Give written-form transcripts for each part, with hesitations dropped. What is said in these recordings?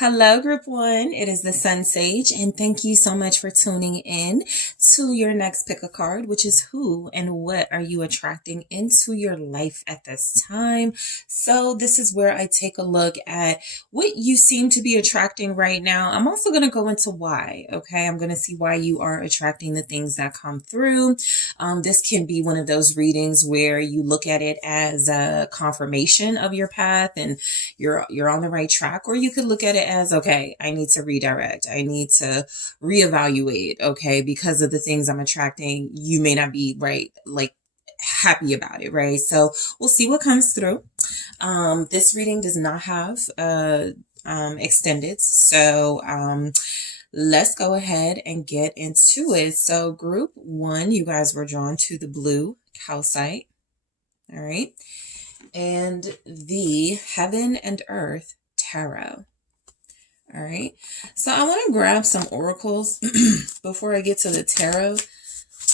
Hello, Group One. It is the SunSage, and thank you so much for tuning in to your next pick a card, which is who and what are you attracting into your life at this time. So, this is where I take a look at what you seem to be attracting right now. I'm also going to go into why, okay? I'm going to see why you are attracting the things that come through. This can be one of those readings where you look at it as a confirmation of your path and you're on the right track, or you could look at it as, okay, I need to redirect. I need to reevaluate, okay, because of the things I'm attracting. You may not be happy about it, right? So we'll see what comes through. This reading does not have extended, so let's go ahead and get into it. So Group One, you guys were drawn to the blue calcite, all right, and the Heaven and Earth Tarot. All right, so I want to grab some oracles before I get to the tarot.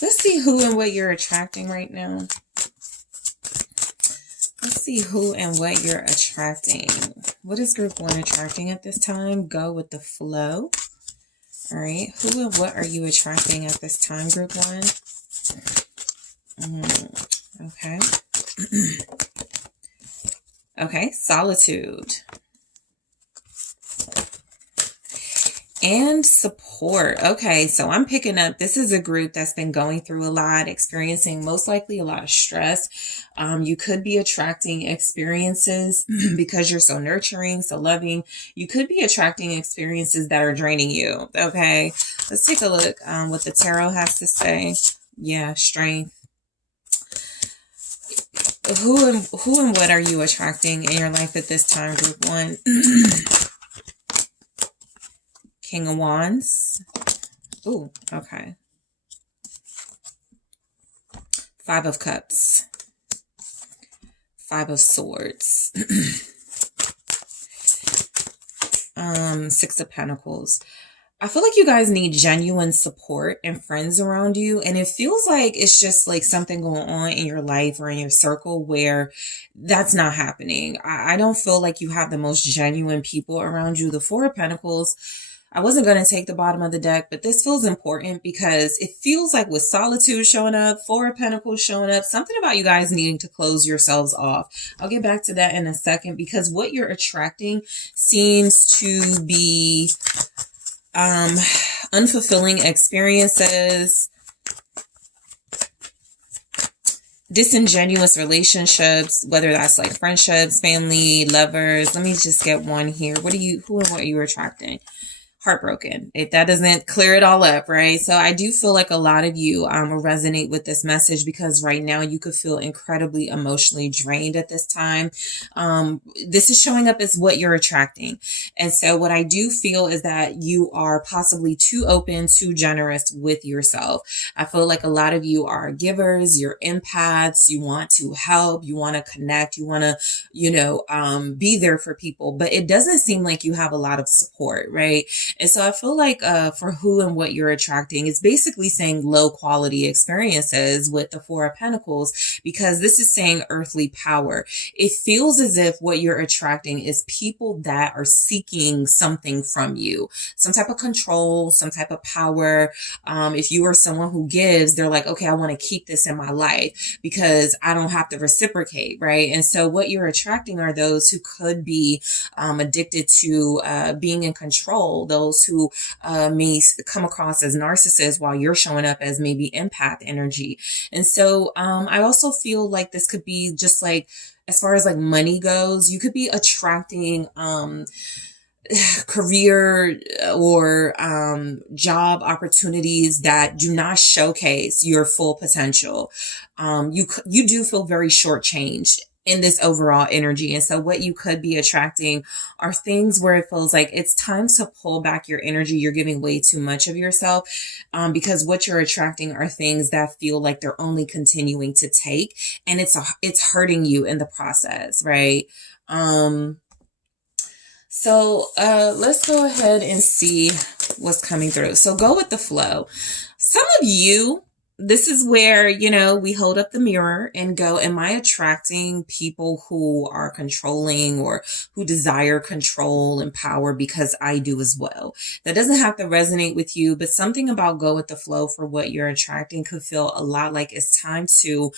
Let's see who and what you're attracting right now. Let's see who and what you're attracting. What is Group One attracting at this time? Go with the flow. All right, who and what are you attracting at this time, Group One? Okay. Okay, solitude. And support. Okay, so I'm picking up, this is a group that's been going through a lot, experiencing most likely a lot of stress. You could be attracting experiences because you're so nurturing, so loving. You could be attracting experiences that are draining you. Okay, let's take a look what the tarot has to say. Yeah, strength. Who and what are you attracting in your life at this time, Group One? King of Wands. Ooh, okay. Five of Cups. Five of Swords. Six of Pentacles. I feel like you guys need genuine support and friends around you. And it feels like it's just like something going on in your life or in your circle where that's not happening. I don't feel like you have the most genuine people around you. The Four of Pentacles, I wasn't going to take the bottom of the deck, but this feels important because it feels like with solitude showing up, Four of Pentacles showing up, something about you guys needing to close yourselves off. I'll get back to that in a second because what you're attracting seems to be unfulfilling experiences, disingenuous relationships, whether that's like friendships, family, lovers. Let me just get one here. Who and what are you attracting? Heartbroken. If that doesn't clear it all up, right? So I do feel like a lot of you will resonate with this message because right now you could feel incredibly emotionally drained at this time. This is showing up as what you're attracting. And so what I do feel is that you are possibly too open, too generous with yourself. I feel like a lot of you are givers, you're empaths, you want to help, you want to connect, you want to, be there for people, but it doesn't seem like you have a lot of support, right? And so I feel like for who and what you're attracting, it's basically saying low quality experiences with the Four of Pentacles, because this is saying earthly power. It feels as if what you're attracting is people that are seeking something from you, some type of control, some type of power. If you are someone who gives, they're like, okay, I want to keep this in my life because I don't have to reciprocate, right? And so what you're attracting are those who could be addicted to being in control, those who may come across as narcissists while you're showing up as maybe empath energy. And so I also feel like this could be just like, as far as like money goes, you could be attracting career or job opportunities that do not showcase your full potential. You do feel very shortchanged in this overall energy. And so what you could be attracting are things where it feels like it's time to pull back your energy. You're giving way too much of yourself because what you're attracting are things that feel like they're only continuing to take, and it's hurting you in the process, right? So let's go ahead and see what's coming through. So go with the flow. Some of you this is where, we hold up the mirror and go, am I attracting people who are controlling or who desire control and power because I do as well? That doesn't have to resonate with you, but something about go with the flow for what you're attracting could feel a lot like it's time to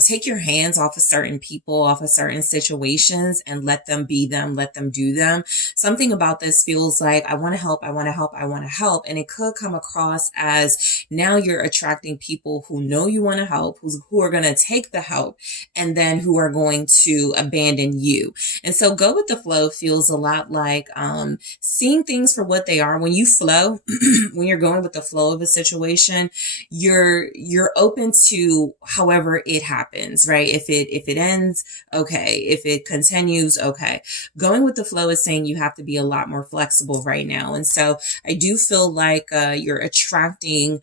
take your hands off of certain people, off of certain situations, and let them be them, let them do them. Something about this feels like, I want to help, I want to help, I want to help. And it could come across as now you're attracting people who know you want to help, who are going to take the help, and then who are going to abandon you. And so go with the flow feels a lot like seeing things for what they are. When you flow, when you're going with the flow of a situation, you're open to however it happens, right? If it ends, okay. If it continues, okay. Going with the flow is saying you have to be a lot more flexible right now. And so I do feel like you're attracting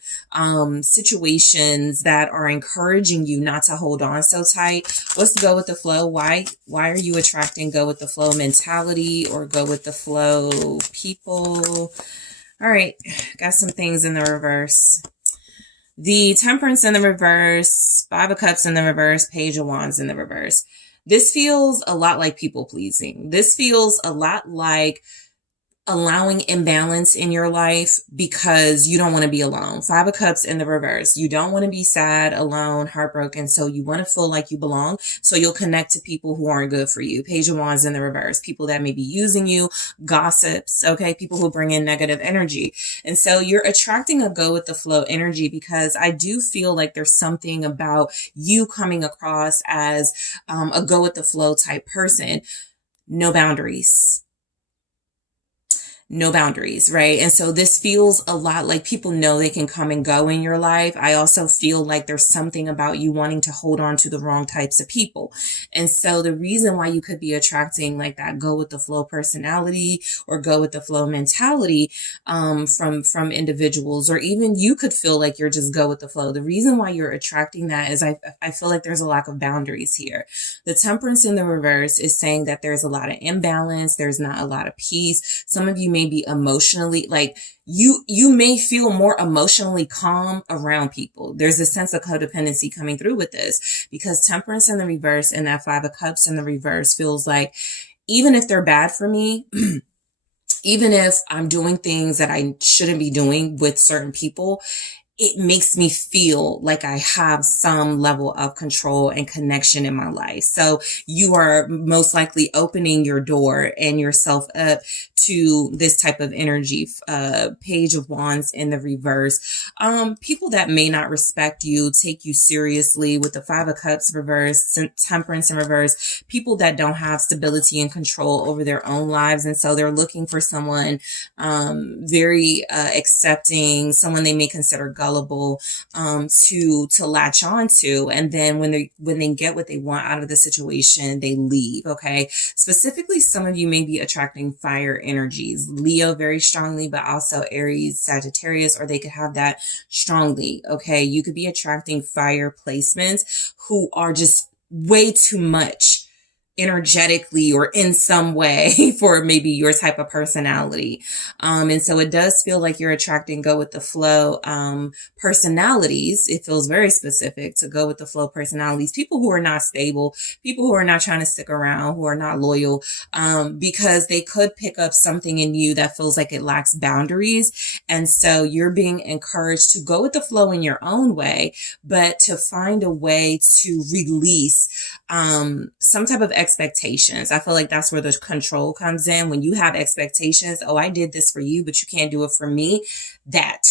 situations that are encouraging you not to hold on so tight. Let's go with the flow. Why are you attracting go with the flow mentality or go with the flow people? All right, got some things in the reverse. The Temperance in the reverse, Five of Cups in the reverse, Page of Wands in the reverse. This feels a lot like people pleasing. This feels a lot like allowing imbalance in your life because you don't want to be alone. Five of Cups in the reverse. You don't want to be sad, alone, heartbroken. So you want to feel like you belong. So you'll connect to people who aren't good for you. Page of Wands in the reverse. People that may be using you, gossips, okay? People who bring in negative energy. And so you're attracting a go with the flow energy because I do feel like there's something about you coming across as a go with the flow type person. No boundaries. No boundaries, right? And so this feels a lot like people know they can come and go in your life. I also feel like there's something about you wanting to hold on to the wrong types of people. And so the reason why you could be attracting like that go with the flow personality or go with the flow mentality from individuals, or even you could feel like you're just go with the flow. The reason why you're attracting that is I feel like there's a lack of boundaries here. The Temperance in the reverse is saying that there's a lot of imbalance. There's not a lot of peace. Some of you may be emotionally like you may feel more emotionally calm around people. There's a sense of codependency coming through with this because Temperance in the reverse and that Five of Cups in the reverse feels like even if they're bad for me, even if I'm doing things that I shouldn't be doing with certain people, it makes me feel like I have some level of control and connection in my life. So you are most likely opening your door and yourself up to this type of energy. Page of Wands in the reverse. People that may not respect you, take you seriously with the Five of Cups reverse, Temperance in reverse, people that don't have stability and control over their own lives. And so they're looking for someone very accepting, someone they may consider gullible to latch on to. And then when they get what they want out of the situation, they leave. Okay. Specifically, some of you may be attracting fire energies, Leo very strongly, but also Aries, Sagittarius, or they could have that strongly. Okay. You could be attracting fire placements who are just way too much energetically or in some way for maybe your type of personality. And so it does feel like you're attracting go with the flow personalities. It feels very specific to go with the flow personalities, people who are not stable, people who are not trying to stick around, who are not loyal, because they could pick up something in you that feels like it lacks boundaries. And so you're being encouraged to go with the flow in your own way, but to find a way to release some type of expectations. I feel like that's where the control comes in. When you have expectations, oh, I did this for you, but you can't do it for me. That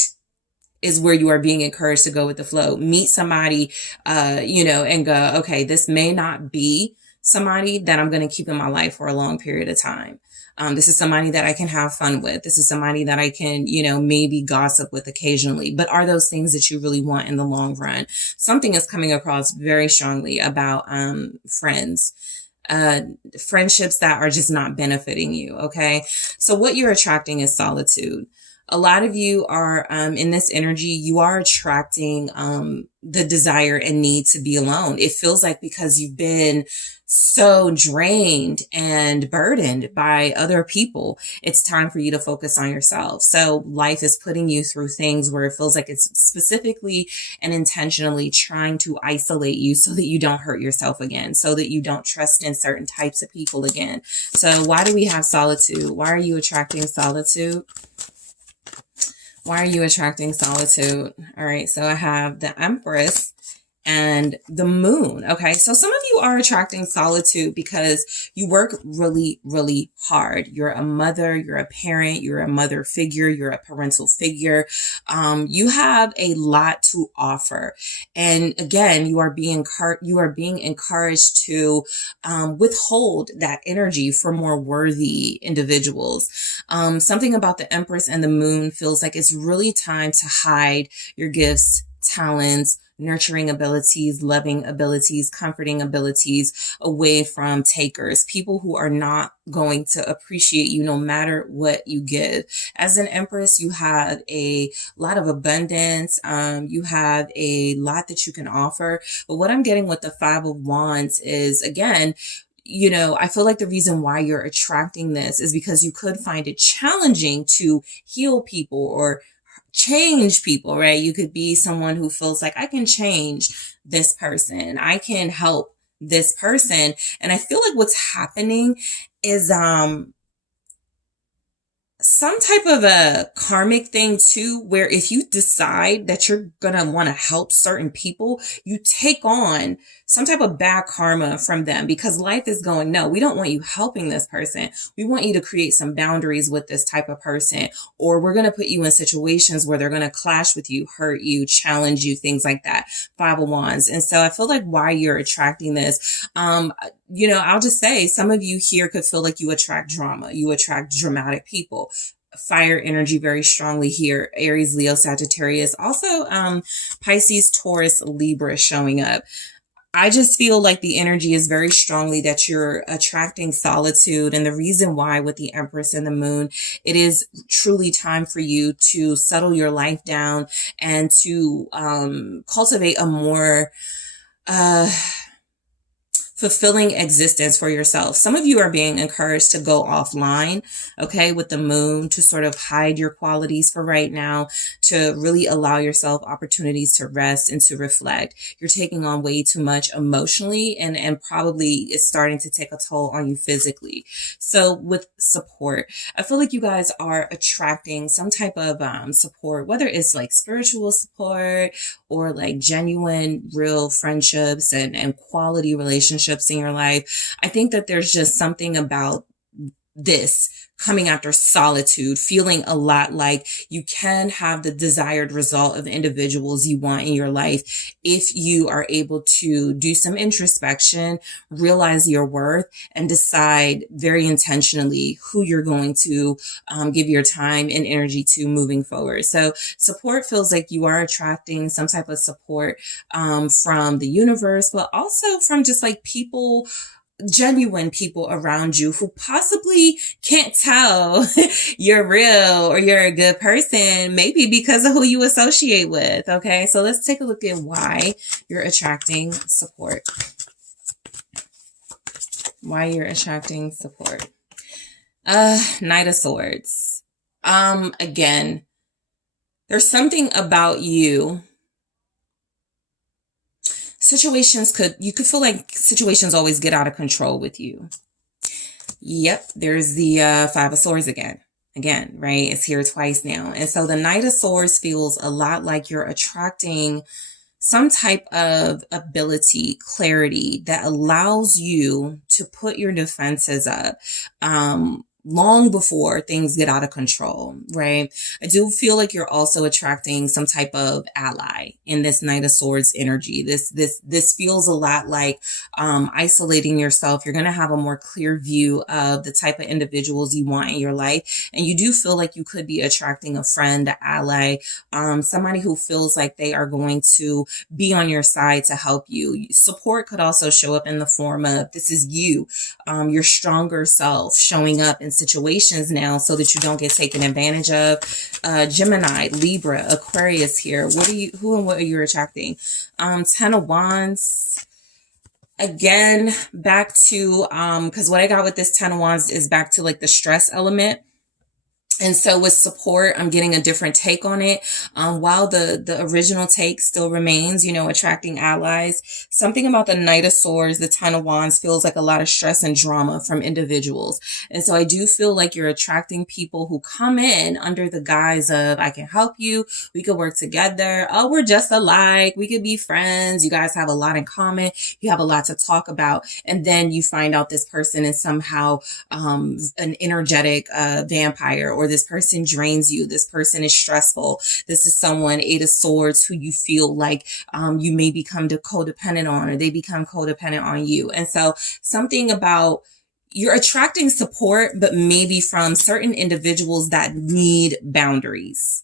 is where you are being encouraged to go with the flow. Meet somebody, and go, okay, this may not be somebody that I'm going to keep in my life for a long period of time. This is somebody that I can have fun with. This is somebody that I can, maybe gossip with occasionally. But are those things that you really want in the long run? Something is coming across very strongly about friends. Friendships that are just not benefiting you. Okay. So what you're attracting is solitude. A lot of you are in this energy, you are attracting the desire and need to be alone. It feels like because you've been so drained and burdened by other people, it's time for you to focus on yourself. So life is putting you through things where it feels like it's specifically and intentionally trying to isolate you so that you don't hurt yourself again, so that you don't trust in certain types of people again. So why do we have solitude? Why are you attracting solitude? Why are you attracting solitude? All right, so I have the Empress and the Moon. Okay, so some of you are attracting solitude because you work really, really hard. You're a mother, you're a parent, you're a mother figure, you're a parental figure. You have a lot to offer. And again, you are being encouraged to withhold that energy for more worthy individuals. Something about the Empress and the Moon feels like it's really time to hide your gifts, talents, nurturing abilities, loving abilities, comforting abilities away from takers, people who are not going to appreciate you no matter what you give. As an Empress, you have a lot of abundance. You have a lot that you can offer. But what I'm getting with the Five of Wands is, again, I feel like the reason why you're attracting this is because you could find it challenging to heal people or change people, right? You could be someone who feels like, I can change this person. I can help this person. And I feel like what's happening is, some type of a karmic thing too, where if you decide that you're going to want to help certain people, you take on some type of bad karma from them because life is going, no, we don't want you helping this person. We want you to create some boundaries with this type of person, or we're going to put you in situations where they're going to clash with you, hurt you, challenge you, things like that. Five of Wands. And so I feel like why you're attracting this, I'll just say some of you here could feel like you attract drama. You attract dramatic people. Fire energy very strongly here. Aries, Leo, Sagittarius. Also, Pisces, Taurus, Libra showing up. I just feel like the energy is very strongly that you're attracting solitude. And the reason why with the Empress and the Moon, it is truly time for you to settle your life down and to cultivate a more fulfilling existence for yourself. Some of you are being encouraged to go offline, okay, with the Moon, to sort of hide your qualities for right now, to really allow yourself opportunities to rest and to reflect. You're taking on way too much emotionally and probably it's starting to take a toll on you physically. So with support, I feel like you guys are attracting some type of support, whether it's like spiritual support or like genuine, real friendships and quality relationships in your life. I think that there's just something about this coming after solitude, feeling a lot like you can have the desired result of individuals you want in your life if you are able to do some introspection, realize your worth, and decide very intentionally who you're going to give your time and energy to moving forward. So support feels like you are attracting some type of support from the universe, but also from just like people, genuine people around you who possibly can't tell you're real or you're a good person, maybe because of who you associate with. Okay, so let's take a look at why you're attracting support. Why you're attracting support. Knight of Swords. Again, there's something about you. You could feel like situations always get out of control with you. Yep, there's the Five of Swords again, right? It's here twice now. And so the Knight of Swords feels a lot like you're attracting some type of ability, clarity that allows you to put your defenses up, long before things get out of control, right? I do feel like you're also attracting some type of ally in this Knight of Swords energy. This feels a lot like isolating yourself. You're going to have a more clear view of the type of individuals you want in your life. And you do feel like you could be attracting a friend, an ally, somebody who feels like they are going to be on your side to help you. Support could also show up in the form of, this is you, your stronger self showing up and situations now so that you don't get taken advantage of. Gemini, Libra, Aquarius here. Who and what are you attracting? 10 of Wands. Again, back to, because what I got with this 10 of Wands is back to like the stress element. And so with support, I'm getting a different take on it. While the original take still remains, attracting allies, something about the Knight of Swords, the 10 of Wands feels like a lot of stress and drama from individuals. And so I do feel like you're attracting people who come in under the guise of, I can help you. We could work together. Oh, we're just alike. We could be friends. You guys have a lot in common. You have a lot to talk about. And then you find out this person is somehow, an energetic, vampire, or this person drains you. This person is stressful. This is someone, 8 of Swords, who you feel like you may become codependent on, or they become codependent on you. And so something about you're attracting support, but maybe from certain individuals that need boundaries.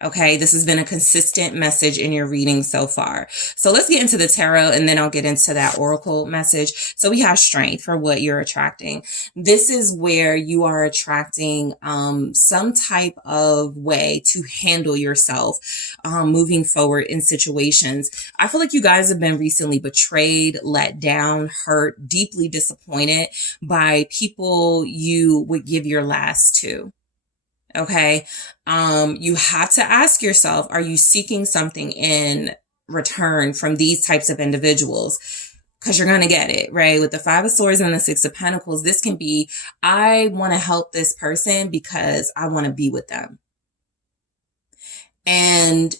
Okay, this has been a consistent message in your reading so far. So let's get into the tarot, and then I'll get into that oracle message. So we have strength for what you're attracting. This is where you are attracting some type of way to handle yourself moving forward in situations. I feel like you guys have been recently betrayed, let down, hurt, deeply disappointed by people you would give your last to. Okay. You have to ask yourself, are you seeking something in return from these types of individuals? Because you're going to get it, right? With the 5 of Swords and the 6 of Pentacles, this can be, I want to help this person because I want to be with them. And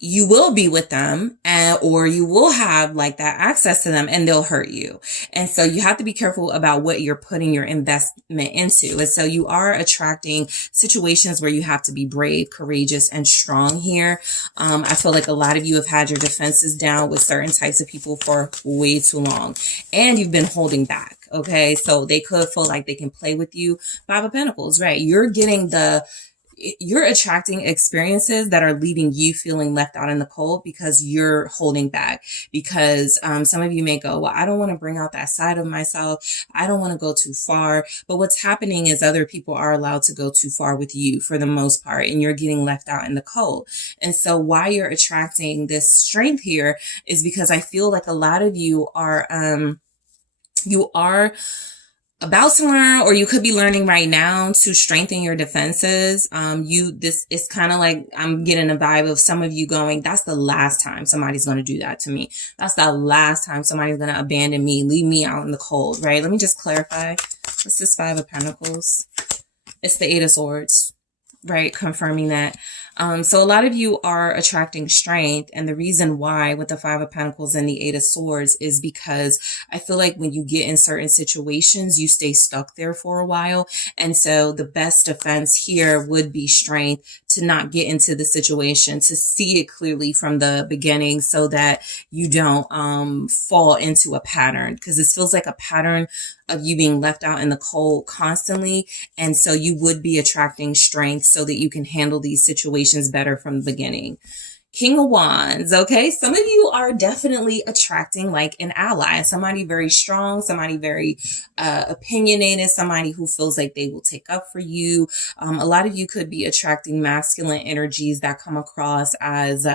you will be with them, or you will have like that access to them, and they'll hurt you. And so you have to be careful about what you're putting your investment into. And so you are attracting situations where you have to be brave, courageous, and strong here. I feel like a lot of you have had your defenses down with certain types of people for way too long, and you've been holding back. Okay. So they could feel like they can play with you. 5 of Pentacles, right? You're attracting experiences that are leaving you feeling left out in the cold because you're holding back. Because some of you may go, well, I don't want to bring out that side of myself. I don't want to go too far. But what's happening is other people are allowed to go too far with you for the most part, and you're getting left out in the cold. And so why you're attracting this strength here is because I feel like a lot of you are about to learn, or you could be learning right now, to strengthen your defenses. This is kind of like, I'm getting a vibe of some of you going, that's the last time somebody's going to do that to me. That's the last time somebody's going to abandon me, leave me out in the cold, right? Let me just clarify. This is 5 of Pentacles. It's the 8 of Swords, right? Confirming that. So a lot of you are attracting strength. And the reason why with the 5 of Pentacles and the 8 of Swords is because I feel like when you get in certain situations, you stay stuck there for a while. And so the best defense here would be strength, to not get into the situation, to see it clearly from the beginning so that you don't fall into a pattern, because this feels like a pattern of you being left out in the cold constantly. And so you would be attracting strength so that you can handle these situations better from the beginning. King of Wands. Okay. Some of you are definitely attracting like an ally, somebody very strong, somebody very opinionated, somebody who feels like they will take up for you. A lot of you could be attracting masculine energies that come across as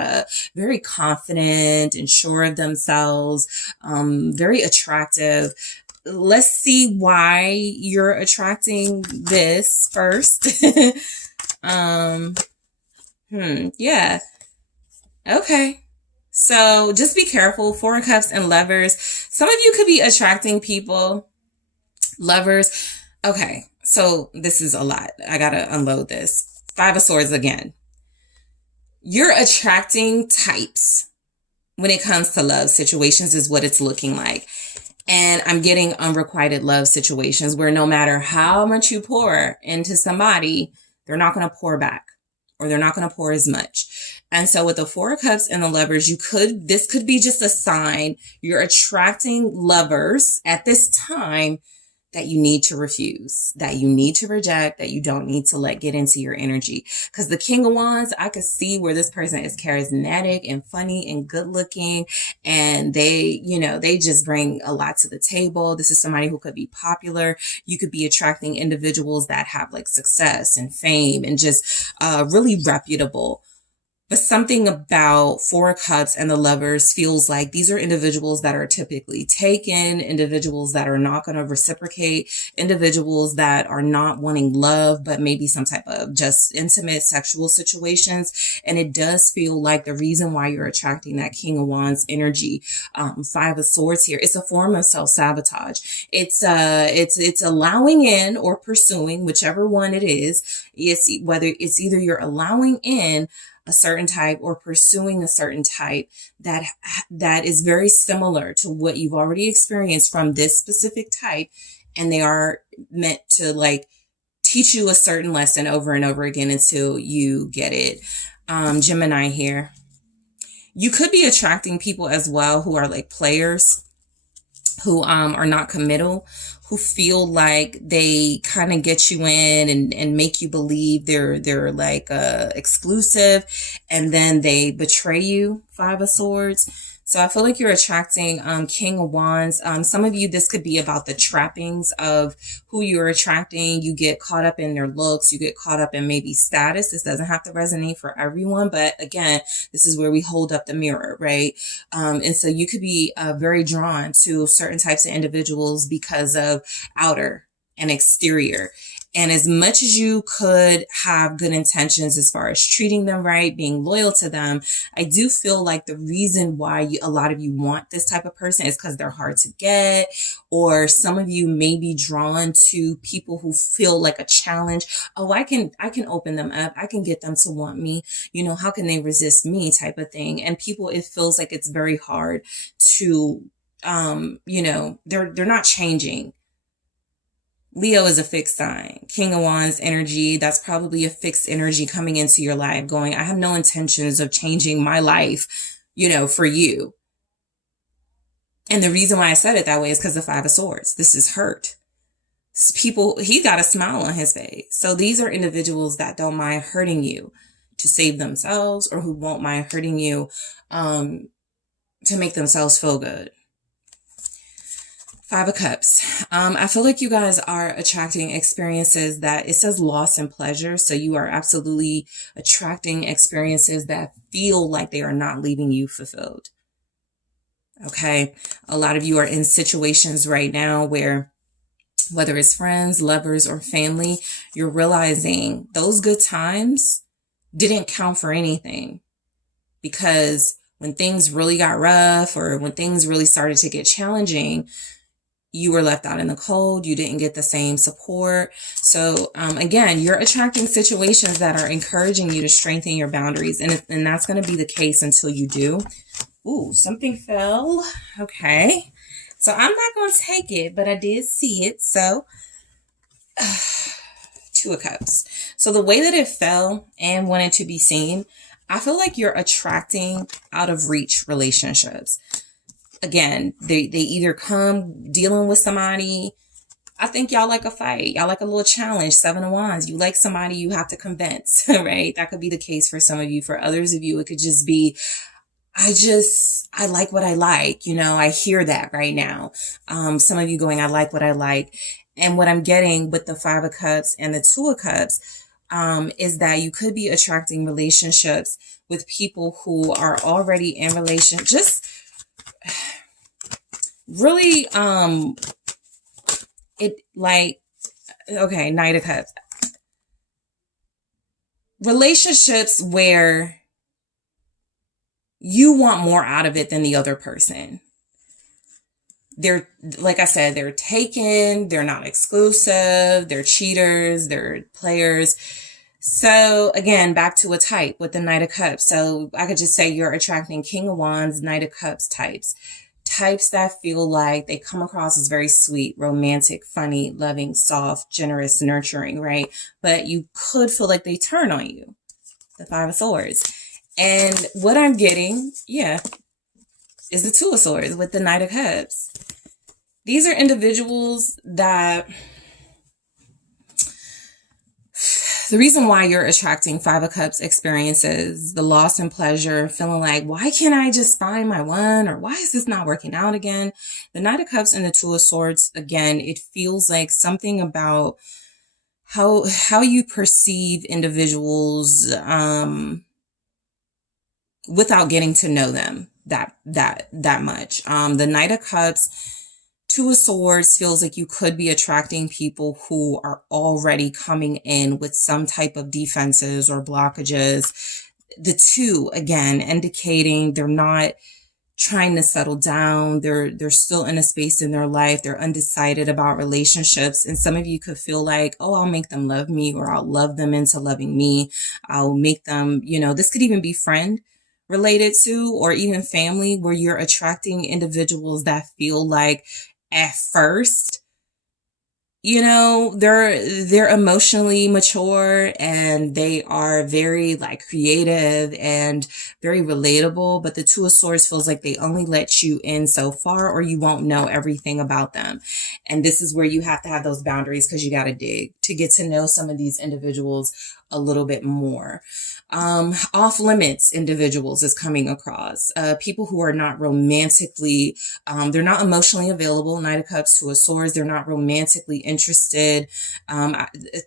very confident and sure of themselves, very attractive. Let's see why you're attracting this first. Yeah. Okay. So just be careful. 4 of Cups and Lovers. Some of you could be attracting people. Lovers. Okay. So this is a lot. I gotta unload this. 5 of Swords again. You're attracting types when it comes to love situations is what it's looking like. And I'm getting unrequited love situations where no matter how much you pour into somebody, they're not going to pour back, or they're not going to pour as much. And so with the 4 of Cups and the Lovers, this could be just a sign you're attracting lovers at this time that you need to refuse, that you need to reject, that you don't need to let get into your energy. Because the King of Wands, I could see where this person is charismatic and funny and good looking. And they, you know, they just bring a lot to the table. This is somebody who could be popular. You could be attracting individuals that have like success and fame and just really reputable. But something about Four of Cups and the Lovers feels like these are individuals that are typically taken, individuals that are not going to reciprocate, individuals that are not wanting love, but maybe some type of just intimate sexual situations. And it does feel like the reason why you're attracting that King of Wands energy, Five of Swords here, it's a form of self-sabotage. It's allowing in or pursuing, whichever one it is. It's whether it's either you're allowing in a certain type or pursuing a certain type that is very similar to what you've already experienced from this specific type. And they are meant to like teach you a certain lesson over and over again until you get it. Gemini here. You could be attracting people as well who are like players, who are not committal, who feel like they kind of get you in and make you believe they're like exclusive, and then they betray you. Five of Swords. So I feel like you're attracting King of Wands. Some of you, this could be about the trappings of who you're attracting. You get caught up in their looks. You get caught up in maybe status. This doesn't have to resonate for everyone. But again, this is where we hold up the mirror, right? And so you could be very drawn to certain types of individuals because of outer and exterior. And as much as you could have good intentions as far as treating them right, being loyal to them, I do feel like the reason why a lot of you want this type of person is because they're hard to get, or some of you may be drawn to people who feel like a challenge. Oh, I can open them up. I can get them to want me. You know, how can they resist me type of thing? And people, it feels like it's very hard to, you know, they're not changing. Leo is a fixed sign. King of Wands energy, that's probably a fixed energy coming into your life going, I have no intentions of changing my life, you know, for you. And the reason why I said it that way is because the Five of Swords. This is hurt. People, he got a smile on his face. So these are individuals that don't mind hurting you to save themselves, or who won't mind hurting you to make themselves feel good. Five of Cups. I feel like you guys are attracting experiences that it says loss and pleasure. So you are absolutely attracting experiences that feel like they are not leaving you fulfilled. Okay. A lot of you are in situations right now where, whether it's friends, lovers, or family, you're realizing those good times didn't count for anything, because when things really got rough, or when things really started to get challenging, you were left out in the cold. You didn't get the same support. So again, you're attracting situations that are encouraging you to strengthen your boundaries. And that's going to be the case until you do. Ooh, something fell. Okay. So I'm not going to take it, but I did see it. So Two of Cups. So the way that it fell and wanted to be seen, I feel like you're attracting out of reach relationships. Again, they either come dealing with somebody. I think y'all like a fight. Y'all like a little challenge. Seven of Wands. You like somebody you have to convince, right? That could be the case for some of you. For others of you, it could just be, I like what I like. You know, I hear that right now. Some of you going, I like what I like. And what I'm getting with the Five of Cups and the Two of Cups, is that you could be attracting relationships with people who are already in relation. Just really, it like, okay, Knight of Cups. Relationships where you want more out of it than the other person. They're, like I said, they're taken, they're not exclusive, they're cheaters, they're players. So again, back to a type with the Knight of Cups. So I could just say you're attracting King of Wands, Knight of Cups types. Types that feel like they come across as very sweet, romantic, funny, loving, soft, generous, nurturing, right? But you could feel like they turn on you. The Five of Swords. And what I'm getting, yeah, is the Two of Swords with the Knight of Cups. These are individuals that the reason why you're attracting Five of Cups experiences, the loss and pleasure, feeling like, why can't I just find my one? Or why is this not working out again? The Knight of Cups and the Two of Swords, again, it feels like something about how you perceive individuals without getting to know them that much. The Knight of Cups, Two of Swords feels like you could be attracting people who are already coming in with some type of defenses or blockages. The two, again, indicating they're not trying to settle down. They're still in a space in their life. They're undecided about relationships. And some of you could feel like, oh, I'll make them love me, or I'll love them into loving me. I'll make them, this could even be friend related to, or even family, where you're attracting individuals that feel like at first, they're emotionally mature and they are very like creative and very relatable. But the Two of Swords feels like they only let you in so far, or you won't know everything about them. And this is where you have to have those boundaries, because you got to dig to get to know some of these individuals a little bit more. Off limits individuals is coming across. People who are not romantically, they're not emotionally available. Knight of Cups, Two of Swords, they're not romantically interested.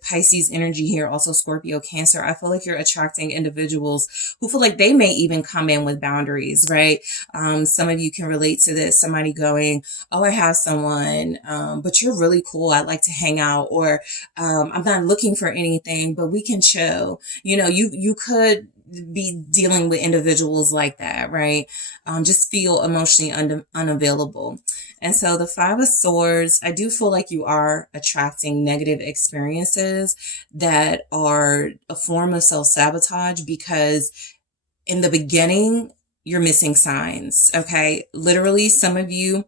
Pisces energy here, also Scorpio, Cancer. I feel like you're attracting individuals who feel like they may even come in with boundaries, right? Some of you can relate to this. Somebody going, oh, I have someone, but you're really cool. I'd like to hang out. Or I'm not looking for anything, but we can chill. You could be dealing with individuals like that, right? Just feel emotionally unavailable. And so the Five of Swords, I do feel like you are attracting negative experiences that are a form of self-sabotage, because in the beginning, you're missing signs, okay? Literally, some of you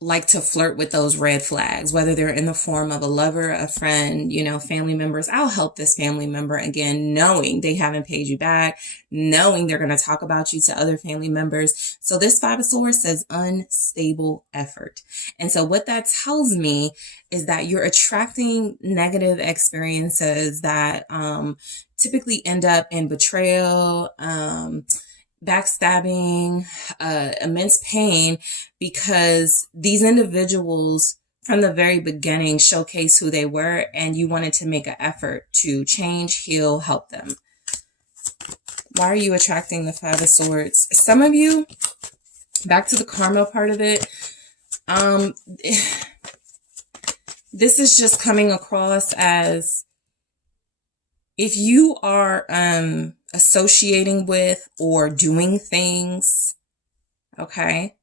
like to flirt with those red flags, whether they're in the form of a lover, a friend, family members. I'll help this family member, again, knowing they haven't paid you back, knowing they're going to talk about you to other family members. So this Five of Swords says unstable effort. And so what that tells me is that you're attracting negative experiences that typically end up in betrayal, backstabbing, immense pain, because these individuals from the very beginning showcase who they were, and you wanted to make an effort to change, heal, help them. Why are you attracting the Five of Swords? Some of you, back to the karma part of it, this is just coming across as if you are associating with or doing things, okay,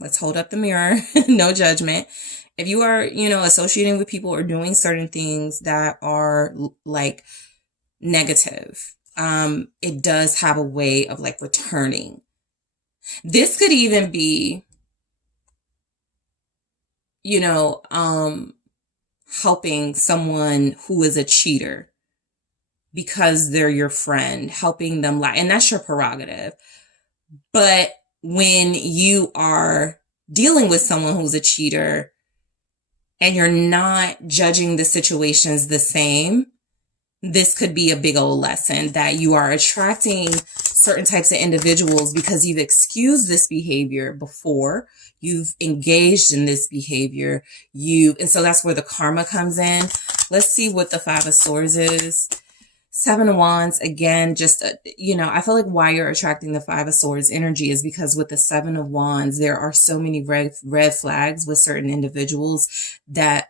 let's hold up the mirror, no judgment. If you are, associating with people or doing certain things that are like negative, it does have a way of like returning. This could even be, helping someone who is a cheater because they're your friend, helping them lie. And that's your prerogative. But when you are dealing with someone who's a cheater and you're not judging the situations the same, this could be a big old lesson that you are attracting certain types of individuals because you've excused this behavior before, you've engaged in this behavior, and so that's where the karma comes in. Let's see what the Five of Swords is. Seven of Wands, again, just, I feel like why you're attracting the Five of Swords energy is because with the Seven of Wands, there are so many red flags with certain individuals that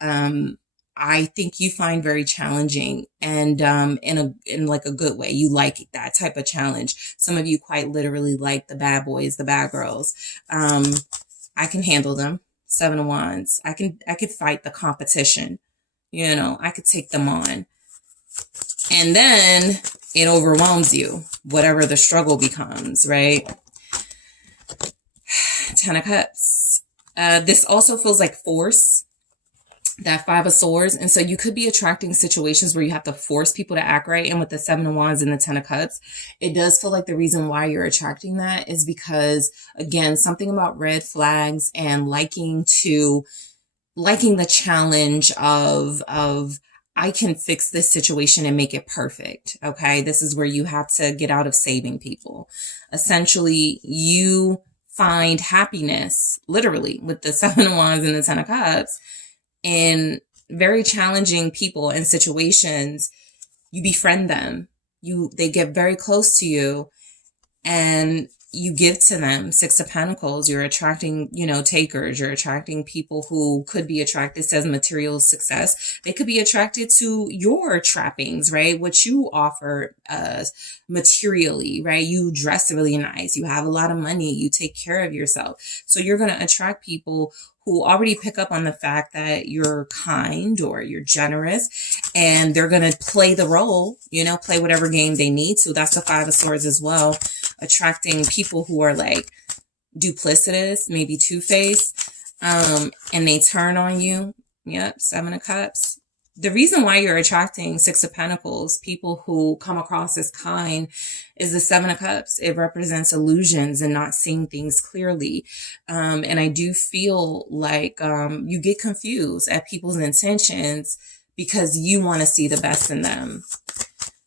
I think you find very challenging, and in like a good way. You like that type of challenge. Some of you quite literally like the bad boys, the bad girls. I can handle them. Seven of Wands. I could fight the competition. I could take them on. And then it overwhelms you, whatever the struggle becomes, right? Ten of Cups. This also feels like force. that Five of Swords. And so you could be attracting situations where you have to force people to act right. And with the Seven of Wands and the Ten of Cups, it does feel like the reason why you're attracting that is because, again, something about red flags and liking the challenge of I can fix this situation and make it perfect. Okay. This is where you have to get out of saving people. Essentially, you find happiness literally with the Seven of Wands and the Ten of Cups in very challenging people and situations. You befriend them. They get very close to you and you give to them. Six of Pentacles, you're attracting, takers. You're attracting people who could be attracted, says material success. They could be attracted to your trappings, right? What you offer materially, right? You dress really nice. You have a lot of money. You take care of yourself. So you're going to attract people who already pick up on the fact that you're kind or you're generous, and they're going to play the role, play whatever game they need to. That's the Five of Swords as well. Attracting people who are like duplicitous, maybe two-faced, and they turn on you. Yep, Seven of Cups. The reason why you're attracting Six of Pentacles, people who come across as kind, is the Seven of Cups. It represents illusions and not seeing things clearly. And I do feel like you get confused at people's intentions because you want to see the best in them.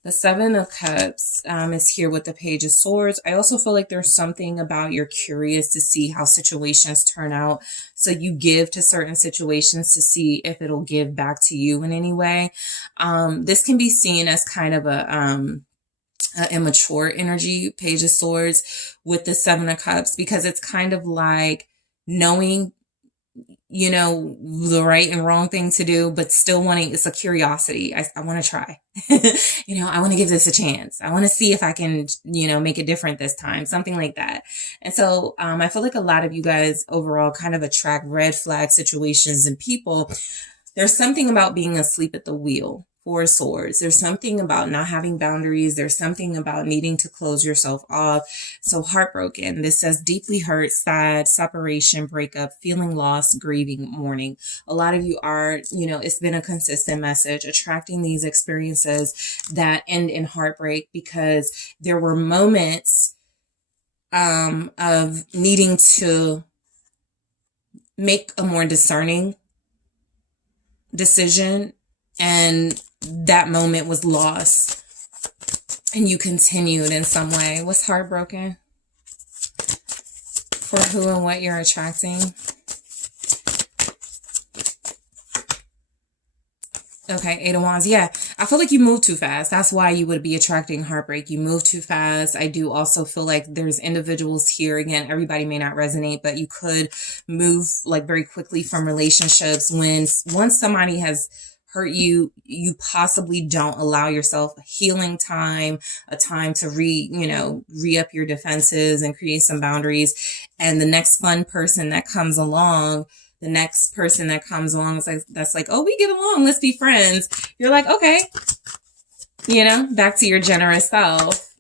The Seven of Cups is here with the Page of Swords. I also feel like there's something about you're curious to see how situations turn out. So you give to certain situations to see if it'll give back to you in any way. This can be seen as kind of a immature energy, Page of Swords, with the Seven of Cups, because it's kind of like knowing the right and wrong thing to do, but still wanting, it's a curiosity. I want to try, I want to give this a chance. I want to see if I can, make it different this time, something like that. And so, I feel like a lot of you guys overall kind of attract red flag situations and people. There's something about being asleep at the wheel. Four of Swords. There's something about not having boundaries. There's something about needing to close yourself off. So heartbroken. This says deeply hurt, sad, separation, breakup, feeling lost, grieving, mourning. A lot of you are, it's been a consistent message, attracting these experiences that end in heartbreak because there were moments of needing to make a more discerning decision, and that moment was lost and you continued in some way. What's heartbroken? For who and what you're attracting. Okay, Eight of Wands. Yeah, I feel like you move too fast. That's why you would be attracting heartbreak. You move too fast. I do also feel like there's individuals here. Again, everybody may not resonate, but you could move like very quickly from relationships once somebody has hurt you, you possibly don't allow yourself a healing time, a time to re-up your defenses and create some boundaries. And the next fun person that comes along, is like, that's like, oh, we get along, let's be friends. You're like, okay, back to your generous self.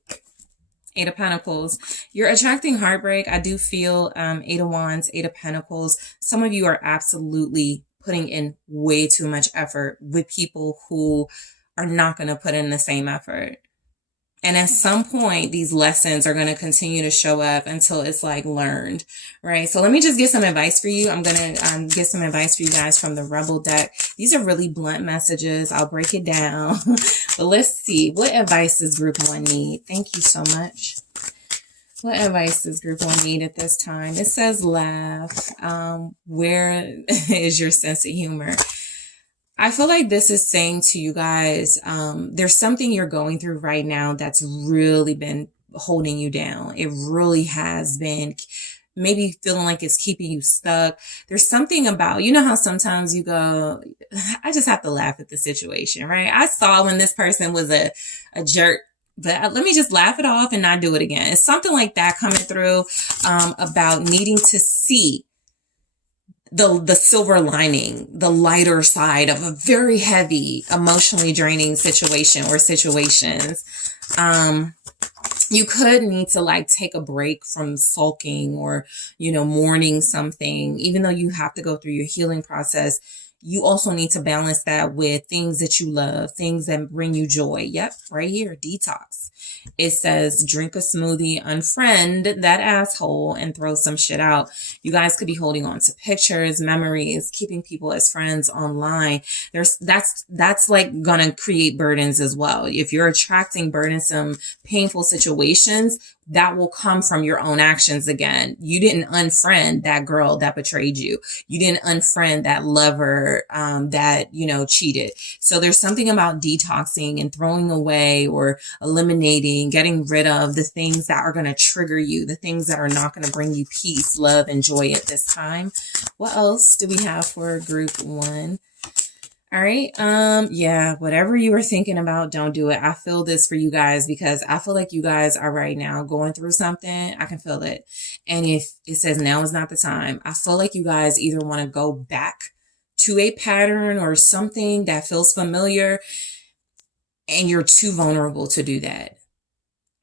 Eight of Pentacles. You're attracting heartbreak. I do feel Eight of Wands, Eight of Pentacles. Some of you are absolutely putting in way too much effort with people who are not going to put in the same effort. And at some point, these lessons are going to continue to show up until it's like learned, right? So let me just get some advice for you. I'm going to get some advice for you guys from the Rebel deck. These are really blunt messages. I'll break it down. But let's see. What advice does Group 1 need? Thank you so much. What advice does Group 1 need at this time? It says laugh. Where is your sense of humor? I feel like this is saying to you guys, there's something you're going through right now that's really been holding you down. It really has been maybe feeling like it's keeping you stuck. There's something about, how sometimes you go, I just have to laugh at the situation, right? I saw when this person was a jerk, but let me just laugh it off and not do it again. It's something like that coming through, about needing to see the silver lining, the lighter side of a very heavy, emotionally draining situation or situations. You could need to take a break from sulking or, mourning something, even though you have to go through your healing process. you also need to balance that with things that you love, things that bring you joy. Yep, right here, detox. It says drink a smoothie, unfriend that asshole, and throw some shit out. You guys could be holding on to pictures, memories, keeping people as friends online. That's like gonna create burdens as well. If you're attracting burdensome, painful situations, that will come from your own actions again. You didn't unfriend that girl that betrayed you. You didn't unfriend that lover that, cheated. So there's something about detoxing and throwing away or eliminating, getting rid of the things that are going to trigger you, the things that are not going to bring you peace, love, and joy at this time. What else do we have for group 1? All right. Yeah, whatever you were thinking about, don't do it. I feel this for you guys because I feel like you guys are right now going through something. I can feel it. And if it says now is not the time, I feel like you guys either want to go back to a pattern or something that feels familiar, and you're too vulnerable to do that.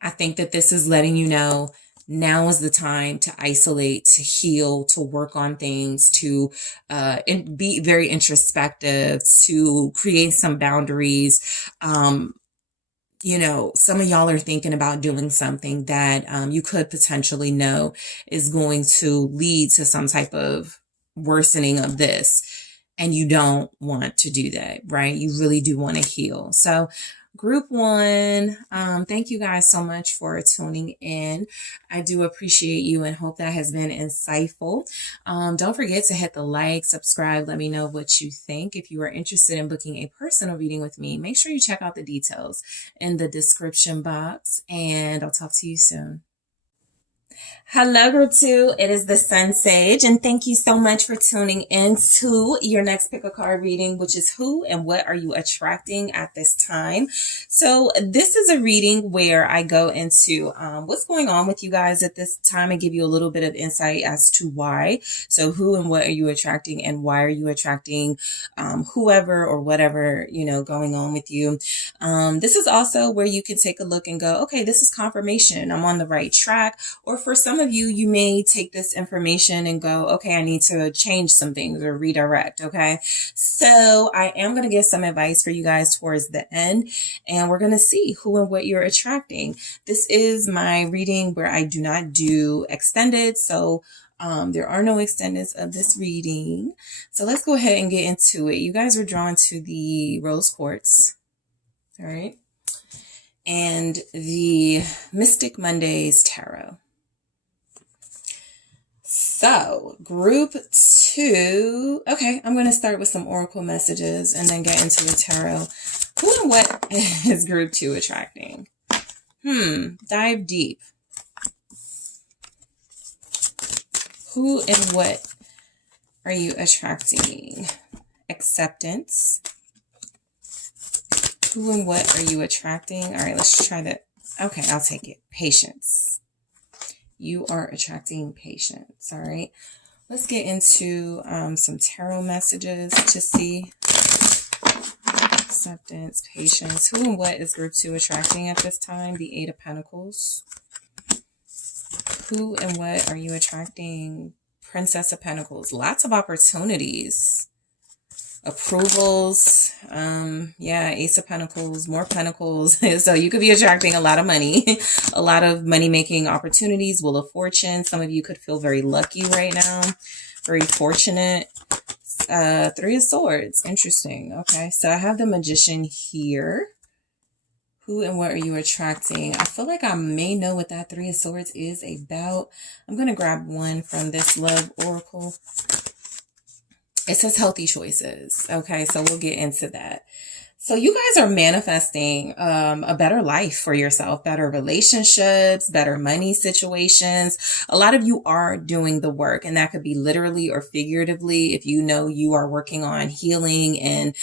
I think that this is letting you know now is the time to isolate, to heal, to work on things, to be very introspective, to create some boundaries. Some of y'all are thinking about doing something that you could potentially know is going to lead to some type of worsening of this. And you don't want to do that, right? You really do want to heal. So group 1, thank you guys so much for tuning in. I do appreciate you and hope that has been insightful. Don't forget to hit the like, subscribe, let me know what you think. If you are interested in booking a personal reading with me, make sure you check out the details in the description box, and I'll talk to you soon. Hello, group 2. It is the SunSage, and thank you so much for tuning in to your next pick a card reading, which is who and what are you attracting at this time. So this is a reading where I go into what's going on with you guys at this time and give you a little bit of insight as to why. So who and what are you attracting, and why are you attracting whoever or whatever, going on with you. This is also where you can take a look and go, okay, this is confirmation. I'm on the right track. Or for some of you, you may take this information and go, okay, I need to change some things or redirect. Okay. So I am going to give some advice for you guys towards the end, and we're going to see who and what you're attracting. This is my reading where I do not do extended. So there are no extendeds of this reading. So let's go ahead and get into it. You guys were drawn to the rose quartz. All right. And the Mystic Mondays Tarot. So group 2, okay, I'm going to start with some oracle messages and then get into the tarot. Who and what is group 2 attracting? Dive deep. Who and what are you attracting? Acceptance. Who and what are you attracting? All right, let's try that. Okay, I'll take it. Patience. You are attracting patience. All right. Let's get into some tarot messages to see. Acceptance, patience. Who and what is group 2 attracting at this time? The 8 of Pentacles. Who and what are you attracting? Princess of Pentacles. Lots of opportunities. Approvals. Ace of Pentacles, more Pentacles. So you could be attracting a lot of money, a lot of money making opportunities, Wheel of Fortune. Some of you could feel very lucky right now, very fortunate. 3 of Swords. Interesting. Okay. So I have the Magician here. Who and what are you attracting? I feel like I may know what that 3 of Swords is about. I'm going to grab one from this Love Oracle. It says healthy choices. Okay, so we'll get into that. So you guys are manifesting a better life for yourself, better relationships, better money situations. A lot of you are doing the work, and that could be literally or figuratively. If you know you are working on healing and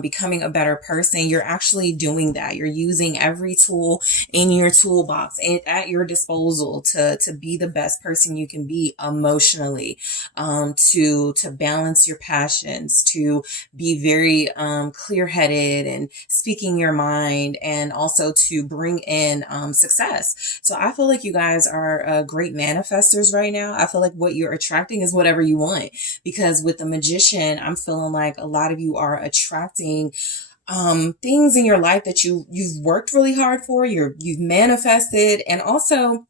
becoming a better person, you're actually doing that. You're using every tool in your toolbox and at your disposal to be the best person you can be emotionally, to balance your passions, to be very clear-headed it and speaking your mind, and also to bring in success. So I feel like you guys are great manifestors right now. I feel like what you're attracting is whatever you want, because with the Magician, I'm feeling like a lot of you are attracting things in your life that you've worked really hard for, you've manifested, and also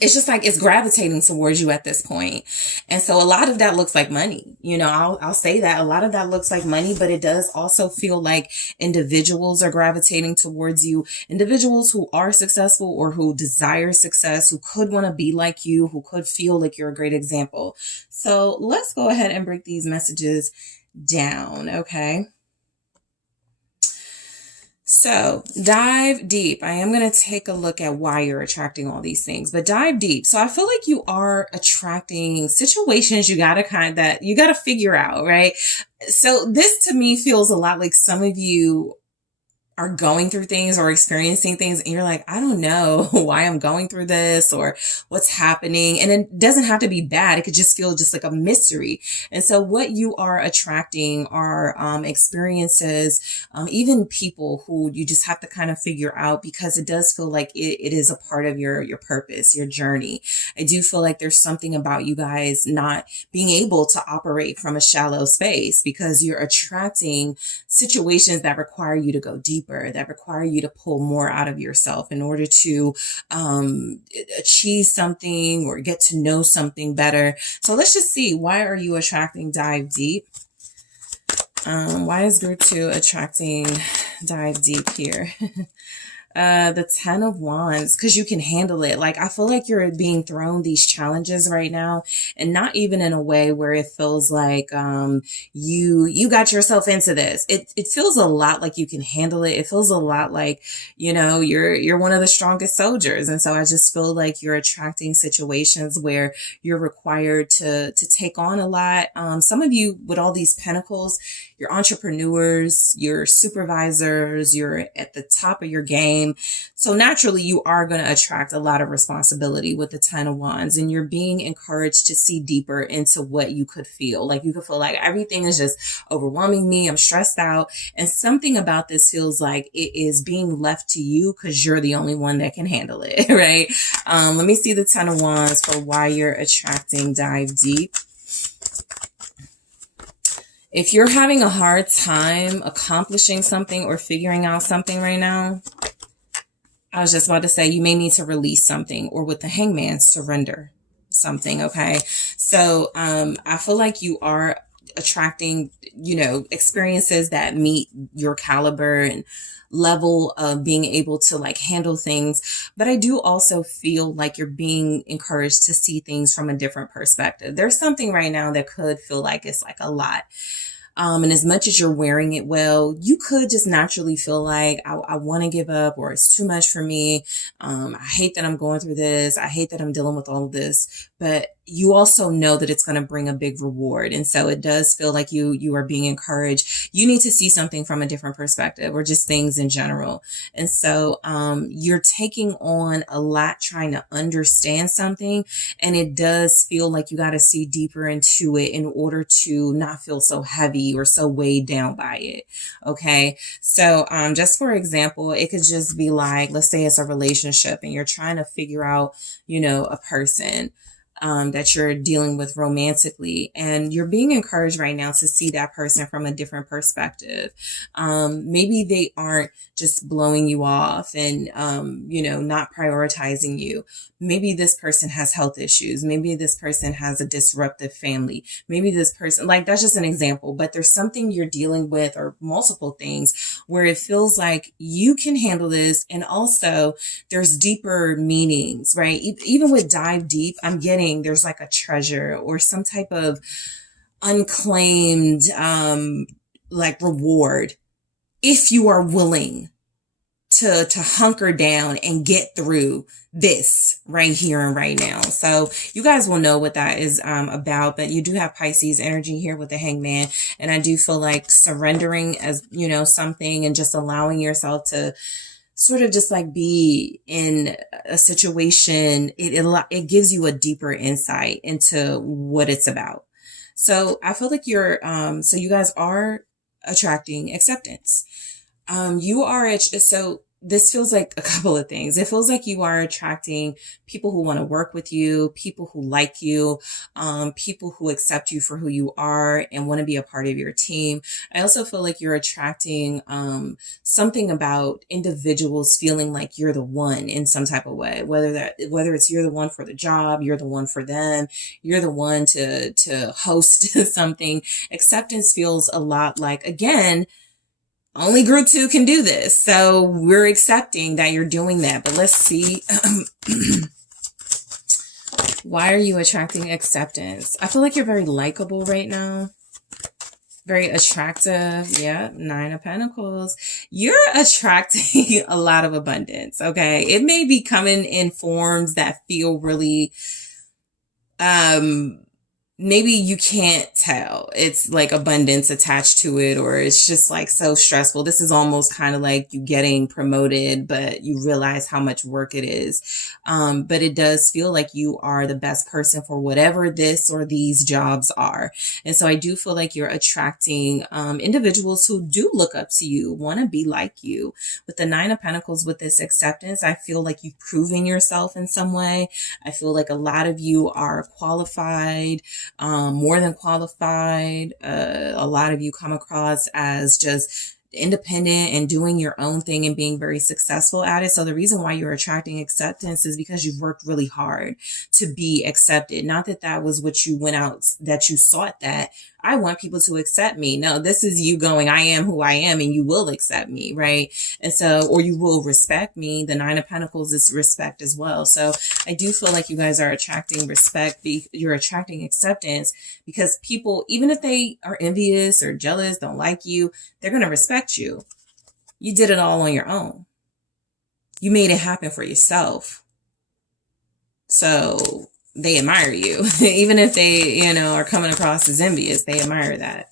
it's just like it's gravitating towards you at this point. And so a lot of that looks like money. You know, I'll say that a lot of that looks like money, but it does also feel like individuals are gravitating towards you. Individuals who are successful or who desire success, who could want to be like you, who could feel like you're a great example. So let's go ahead and break these messages down. Okay. So dive deep. I am going to take a look at why you're attracting all these things, but dive deep. So I feel like you are attracting situations you got to figure out, right? So this to me feels a lot like some of you are going through things or experiencing things and you're like, I don't know why I'm going through this or what's happening. And it doesn't have to be bad. It could just feel just like a mystery. And so what you are attracting are experiences, even people who you just have to kind of figure out, because it does feel like it is a part of your purpose, your journey. I do feel like there's something about you guys not being able to operate from a shallow space, because you're attracting situations that require you to go deeper, that require you to pull more out of yourself in order to achieve something or get to know something better. So let's just see, why are you attracting dive deep? Why is group 2 attracting dive deep here? The 10 of Wands, because you can handle it. Like, I feel like you're being thrown these challenges right now, and not even in a way where it feels like you got yourself into this. It feels a lot like you can handle it. It feels a lot like, you know, you're one of the strongest soldiers. And so I just feel like you're attracting situations where you're required to take on a lot. Some of you with all these pentacles, you're entrepreneurs, you're supervisors, you're at the top of your game. So naturally, you are going to attract a lot of responsibility with the 10 of Wands, and you're being encouraged to see deeper into what you could feel. Like, you could feel like everything is just overwhelming me. I'm stressed out. And something about this feels like it is being left to you because you're the only one that can handle it, right? Let me see the 10 of Wands for why you're attracting dive deep. If you're having a hard time accomplishing something or figuring out something right now, I was just about to say, you may need to release something, or with the Hangman, surrender something. Okay. So, I feel like you are attracting, you know, experiences that meet your caliber and level of being able to like handle things. But I do also feel like you're being encouraged to see things from a different perspective. There's something right now that could feel like it's like a lot. And as much as you're wearing it well, you could just naturally feel like, I want to give up, or it's too much for me. I hate that I'm going through this. I hate that I'm dealing with all of this. But you also know that it's going to bring a big reward. And so it does feel like you are being encouraged. You need to see something from a different perspective, or just things in general. And so you're taking on a lot, trying to understand something. And it does feel like you got to see deeper into it in order to not feel so heavy or so weighed down by it. Okay. So just for example, it could just be like, let's say it's a relationship and you're trying to figure out, you know, a person that you're dealing with romantically, and you're being encouraged right now to see that person from a different perspective. Maybe they aren't just blowing you off and, you know, not prioritizing you. Maybe this person has health issues. Maybe this person has a disruptive family. Maybe this person, like, that's just an example, but there's something you're dealing with, or multiple things, where it feels like you can handle this. And also there's deeper meanings, right? Even with dive deep, I'm getting, there's like a treasure or some type of unclaimed, like reward, if you are willing to hunker down and get through this right here and right now. So you guys will know what that is about, but you do have Pisces energy here with the Hangman. And I do feel like surrendering, as you know, something, and just allowing yourself to sort of just like be in a situation. It gives you a deeper insight into what it's about. So I feel like so you guys are attracting acceptance. You are, so this feels like a couple of things. It feels like you are attracting people who want to work with you, people who like you, people who accept you for who you are and want to be a part of your team. I also feel like you're attracting, something about individuals feeling like you're the one in some type of way, whether it's you're the one for the job, you're the one for them, you're the one to host something. Acceptance feels a lot like, again, only group 2 can do this. So we're accepting that you're doing that. But let's see. Why are you attracting acceptance? I feel like you're very likable right now. Very attractive. Yeah. 9 of Pentacles. You're attracting a lot of abundance. Okay. It may be coming in forms that feel really, maybe you can't tell. It's like abundance attached to it, or it's just like so stressful. This is almost kind of like you getting promoted, but you realize how much work it is. But it does feel like you are the best person for whatever this or these jobs are. And so I do feel like you're attracting individuals who do look up to you, want to be like you. With the 9 of Pentacles, with this acceptance, I feel like you've proven yourself in some way. I feel like a lot of you are qualified, more than qualified. A lot of you come across as just independent and doing your own thing and being very successful at it. So the reason why you're attracting acceptance is because you've worked really hard to be accepted. Not that that was what you went out, that you sought that. I want people to accept me. No, this is you going, I am who I am and you will accept me, right? And so, or you will respect me. The 9 of Pentacles is respect as well. So I do feel like you guys are attracting respect. You're attracting acceptance because people, even if they are envious or jealous, don't like you, they're going to respect you. You did it all on your own. You made it happen for yourself. So they admire you. Even if they, are coming across as envious, they admire that.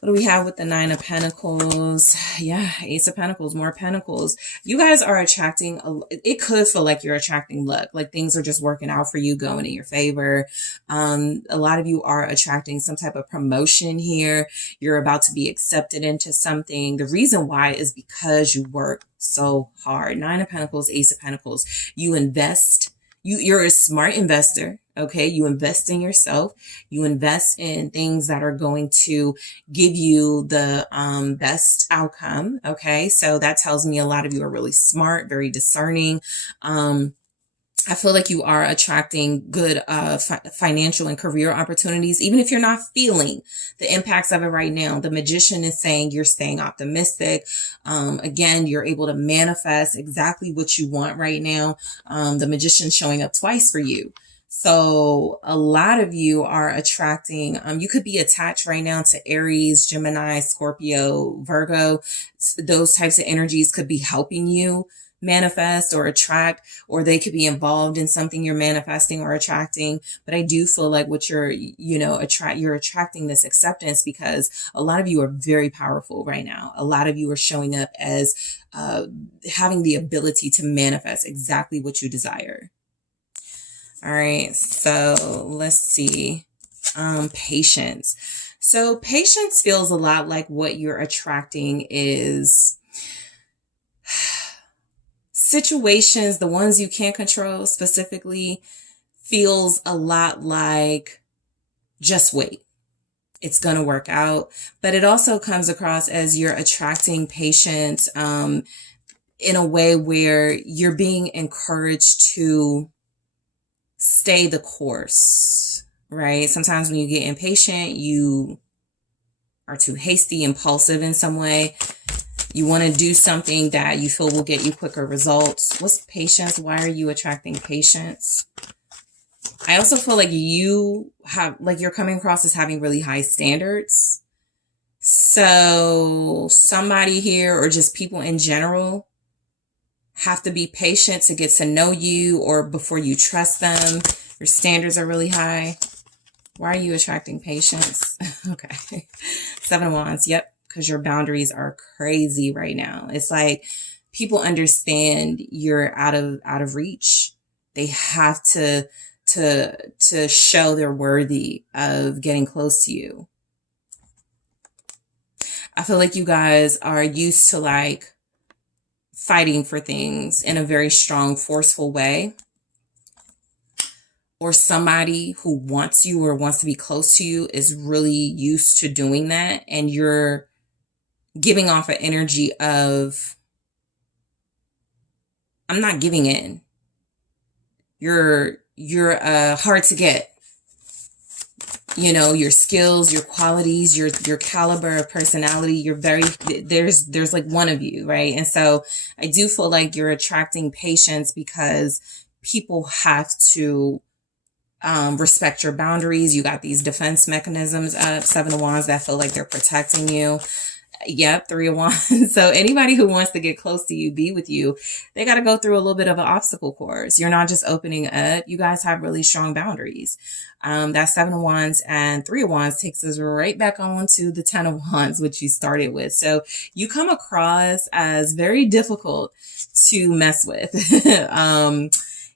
What do we have with the 9 of Pentacles? Yeah, Ace of Pentacles, more Pentacles. You guys are attracting, it could feel like you're attracting luck, like things are just working out for you, going in your favor. A lot of you are attracting some type of promotion here. You're about to be accepted into something. The reason why is because you work so hard. 9 of Pentacles, Ace of Pentacles. You invest. You're a smart investor. Okay. You invest in yourself. You invest in things that are going to give you the best outcome. Okay. So that tells me a lot of you are really smart, very discerning. I feel like you are attracting good financial and career opportunities, even if you're not feeling the impacts of it right now. The Magician is saying you're staying optimistic. Again, you're able to manifest exactly what you want right now. The Magician showing up twice for you. So a lot of you are attracting, you could be attached right now to Aries, Gemini, Scorpio, Virgo. Those types of energies could be helping you manifest or attract, or they could be involved in something you're manifesting or attracting. But I do feel like what you're attracting this acceptance because a lot of you are very powerful right now. A lot of you are showing up as having the ability to manifest exactly what you desire. All right, so let's see. Patience. So patience feels a lot like what you're attracting is situations, the ones you can't control specifically, feels a lot like just wait. It's going to work out. But it also comes across as you're attracting patience in a way where you're being encouraged to stay the course, right? Sometimes when you get impatient, you are too hasty, impulsive in some way. You want to do something that you feel will get you quicker results. What's patience? Why are you attracting patience? I also feel like you have, like you're coming across as having really high standards. So somebody here or just people in general have to be patient to get to know you or before you trust them. Your standards are really high. Why are you attracting patience? Okay. 7 of Wands. Yep. Because your boundaries are crazy right now. It's like people understand you're out of reach. They have to show they're worthy of getting close to you. I feel like you guys are used to like fighting for things in a very strong, forceful way. Or somebody who wants you or wants to be close to you is really used to doing that. And you're giving off an energy of, I'm not giving in. You're hard to get. You know, your skills, your qualities, your caliber of personality, you're very, there's like one of you, right? And so I do feel like you're attracting patience because people have to respect your boundaries. You got these defense mechanisms up, 7 of Wands, that feel like they're protecting you. Yep, 3 of Wands. So anybody who wants to get close to you, be with you, they got to go through a little bit of an obstacle course. You're not just opening up. You guys have really strong boundaries. That 7 of Wands and 3 of Wands takes us right back on to the 10 of Wands, which you started with. So you come across as very difficult to mess with.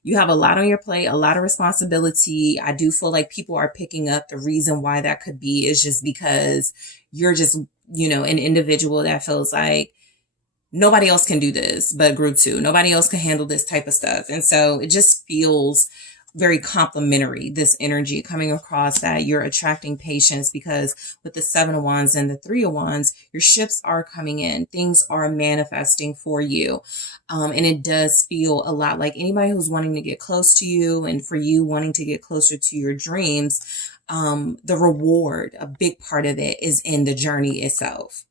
You have a lot on your plate, a lot of responsibility. I do feel like people are picking up the reason why that could be is just because you're just, you know, an individual that feels like nobody else can do this but group 2. Nobody else can handle this type of stuff. And so it just feels very complimentary, this energy coming across that you're attracting patience because with the 7 of Wands and the 3 of Wands, your ships are coming in. Things are manifesting for you. And it does feel a lot like anybody who's wanting to get close to you and for you wanting to get closer to your dreams, the reward, a big part of it is in the journey itself.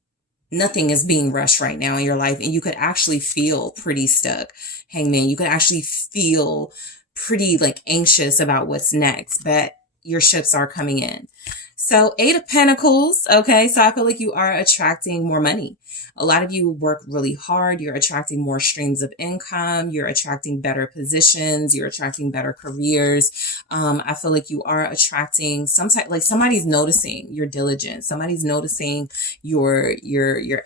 Nothing is being rushed right now in your life. And you could actually feel pretty stuck, Hangman. You could actually feel pretty like anxious about what's next, but your ships are coming in. So 8 of Pentacles. Okay. So I feel like you are attracting more money. A lot of you work really hard. You're attracting more streams of income. You're attracting better positions. You're attracting better careers. I feel like you are attracting some type, like somebody's noticing your diligence. Somebody's noticing your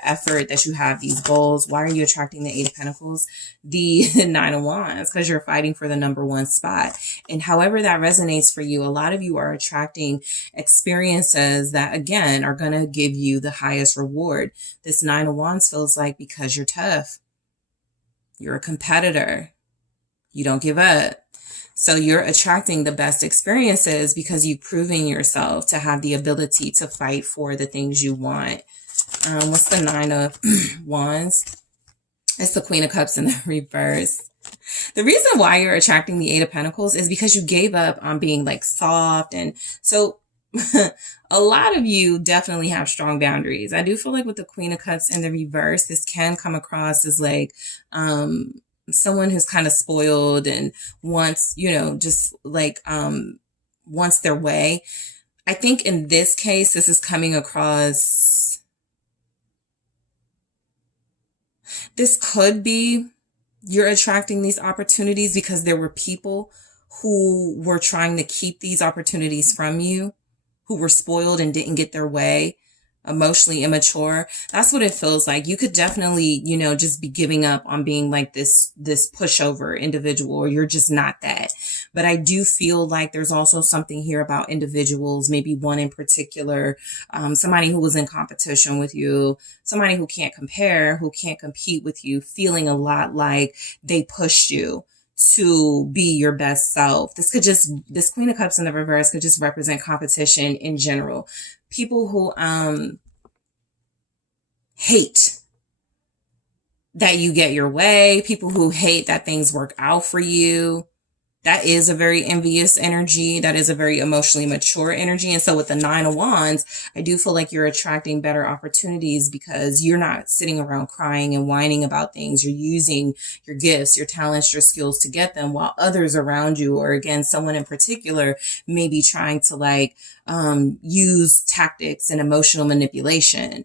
effort that you have these goals. Why are you attracting the 8 of Pentacles? The 9 of Wands, because you're fighting for the number 1 spot. And however that resonates for you, a lot of you are attracting experiences that, again, are going to give you the highest reward. This 9 of Wands feels like because you're tough, you're a competitor, you don't give up. So you're attracting the best experiences because you've proven yourself to have the ability to fight for the things you want. What's the 9 of Wands? It's the Queen of Cups in the reverse. The reason why you're attracting the 8 of Pentacles is because you gave up on being like soft. And so a lot of you definitely have strong boundaries. I do feel like with the Queen of Cups in the reverse, this can come across as like someone who's kind of spoiled and wants, you know, just like wants their way. I think in this case, this is coming across. This could be you're attracting these opportunities because there were people who were trying to keep these opportunities from you, who were spoiled and didn't get their way, emotionally immature. That's what it feels like. You could definitely, you know, just be giving up on being like this pushover individual, or you're just not that. But I do feel like there's also something here about individuals, maybe one in particular, somebody who was in competition with you, somebody who can't compare, who can't compete with you, feeling a lot like they pushed you to be your best self. This Queen of Cups in the reverse could just represent competition in general. People who hate that you get your way, people who hate that things work out for you. That is a very envious energy. That is a very emotionally mature energy. And so with the 9 of Wands, I do feel like you're attracting better opportunities because you're not sitting around crying and whining about things. You're using your gifts, your talents, your skills to get them, while others around you, or again, someone in particular, may be trying to like use tactics and emotional manipulation.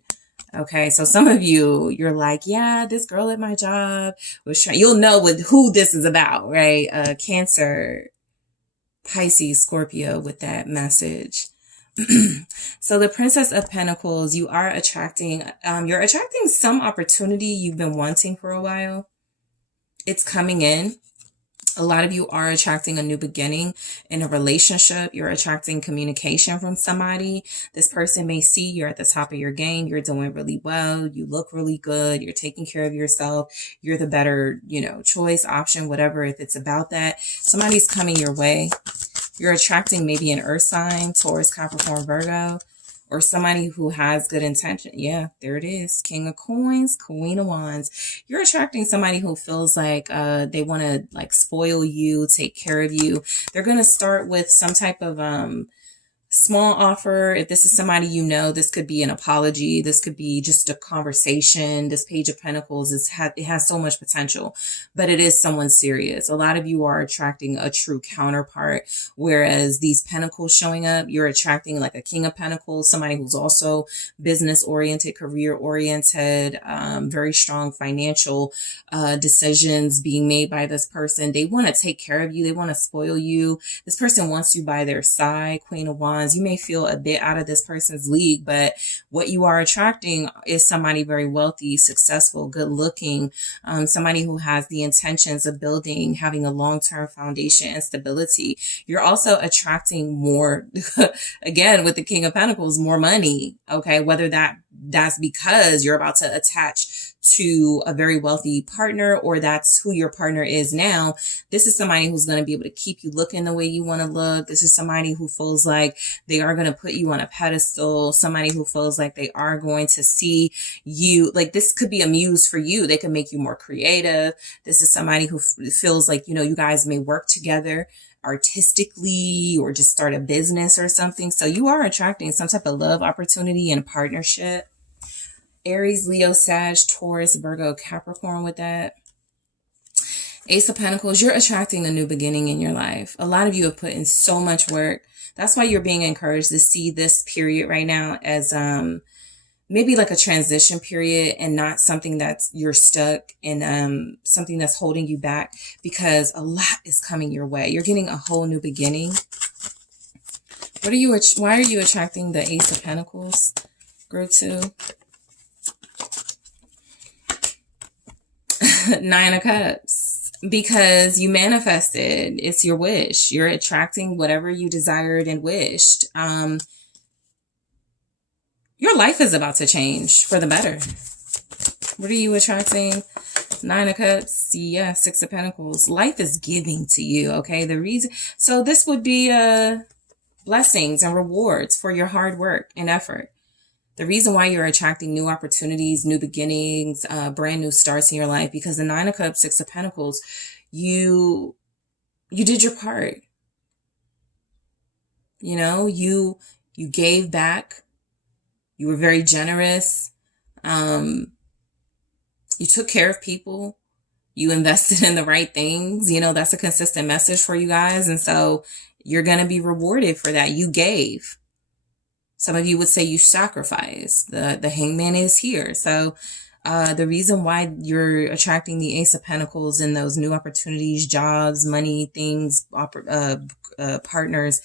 Okay, so some of you, you're like, yeah, this girl at my job was trying. You'll know who this is about, right? Cancer, Pisces, Scorpio with that message. So the Princess of Pentacles, you are attracting, you're attracting some opportunity you've been wanting for a while. It's coming in. A lot of you are attracting a new beginning in a relationship. You're attracting communication from somebody. This person may see you're at the top of your game. You're doing really well. You look really good. You're taking care of yourself. You're the better, choice, option, whatever. If it's about that, somebody's coming your way. You're attracting maybe an earth sign, Taurus, Capricorn, Virgo, or somebody who has good intention. Yeah, there it is. King of Coins, Queen of Wands. You're attracting somebody who feels like they want to like spoil you, take care of you. They're going to start with some type of small offer. If this is somebody this could be an apology. This could be just a conversation. This Page of Pentacles it has so much potential, but it is someone serious. A lot of you are attracting a true counterpart, whereas these Pentacles showing up, you're attracting like a King of Pentacles, somebody who's also business oriented, career oriented, very strong financial decisions being made by this person. They want to take care of you. They want to spoil you. This person wants you by their side. Queen of Wands. You may feel a bit out of this person's league, but what you are attracting is somebody very wealthy, successful, good looking, somebody who has the intentions of building, having a long-term foundation and stability. You're also attracting more, again, with the King of Pentacles, more money. Okay. Whether that's because you're about to attach to a very wealthy partner, or that's who your partner is now. This is somebody who's going to be able to keep you looking the way you want to look. This is somebody who feels like they are going to put you on a pedestal. Somebody who feels like they are going to see you. Like this could be a muse for you. They can make you more creative. This is somebody who feels like, you guys may work together artistically or just start a business or something. So you are attracting some type of love opportunity and partnership. Aries, Leo, Sag, Taurus, Virgo, Capricorn with that. Ace of Pentacles, you're attracting a new beginning in your life. A lot of you have put in so much work. That's why you're being encouraged to see this period right now as maybe like a transition period and not something that's you're stuck in, something that's holding you back, because a lot is coming your way. You're getting a whole new beginning. Why are you attracting the Ace of Pentacles? Group 2. Nine of Cups, because you manifested. It's your wish. You're attracting whatever you desired and wished. Your life is about to change for the better. What are you attracting? Nine of Cups. Yeah, Six of Pentacles. Life is giving to you. Okay. So this would be blessings and rewards for your hard work and effort. The reason why you're attracting new opportunities, new beginnings, brand new starts in your life, because the Nine of Cups, Six of Pentacles, you did your part. You gave back. You were very generous. You took care of people. You invested in the right things. That's a consistent message for you guys. And so you're going to be rewarded for that. You gave. Some of you would say you sacrifice. The Hangman is here. So the reason why you're attracting the Ace of Pentacles and those new opportunities, jobs, money, things, partners,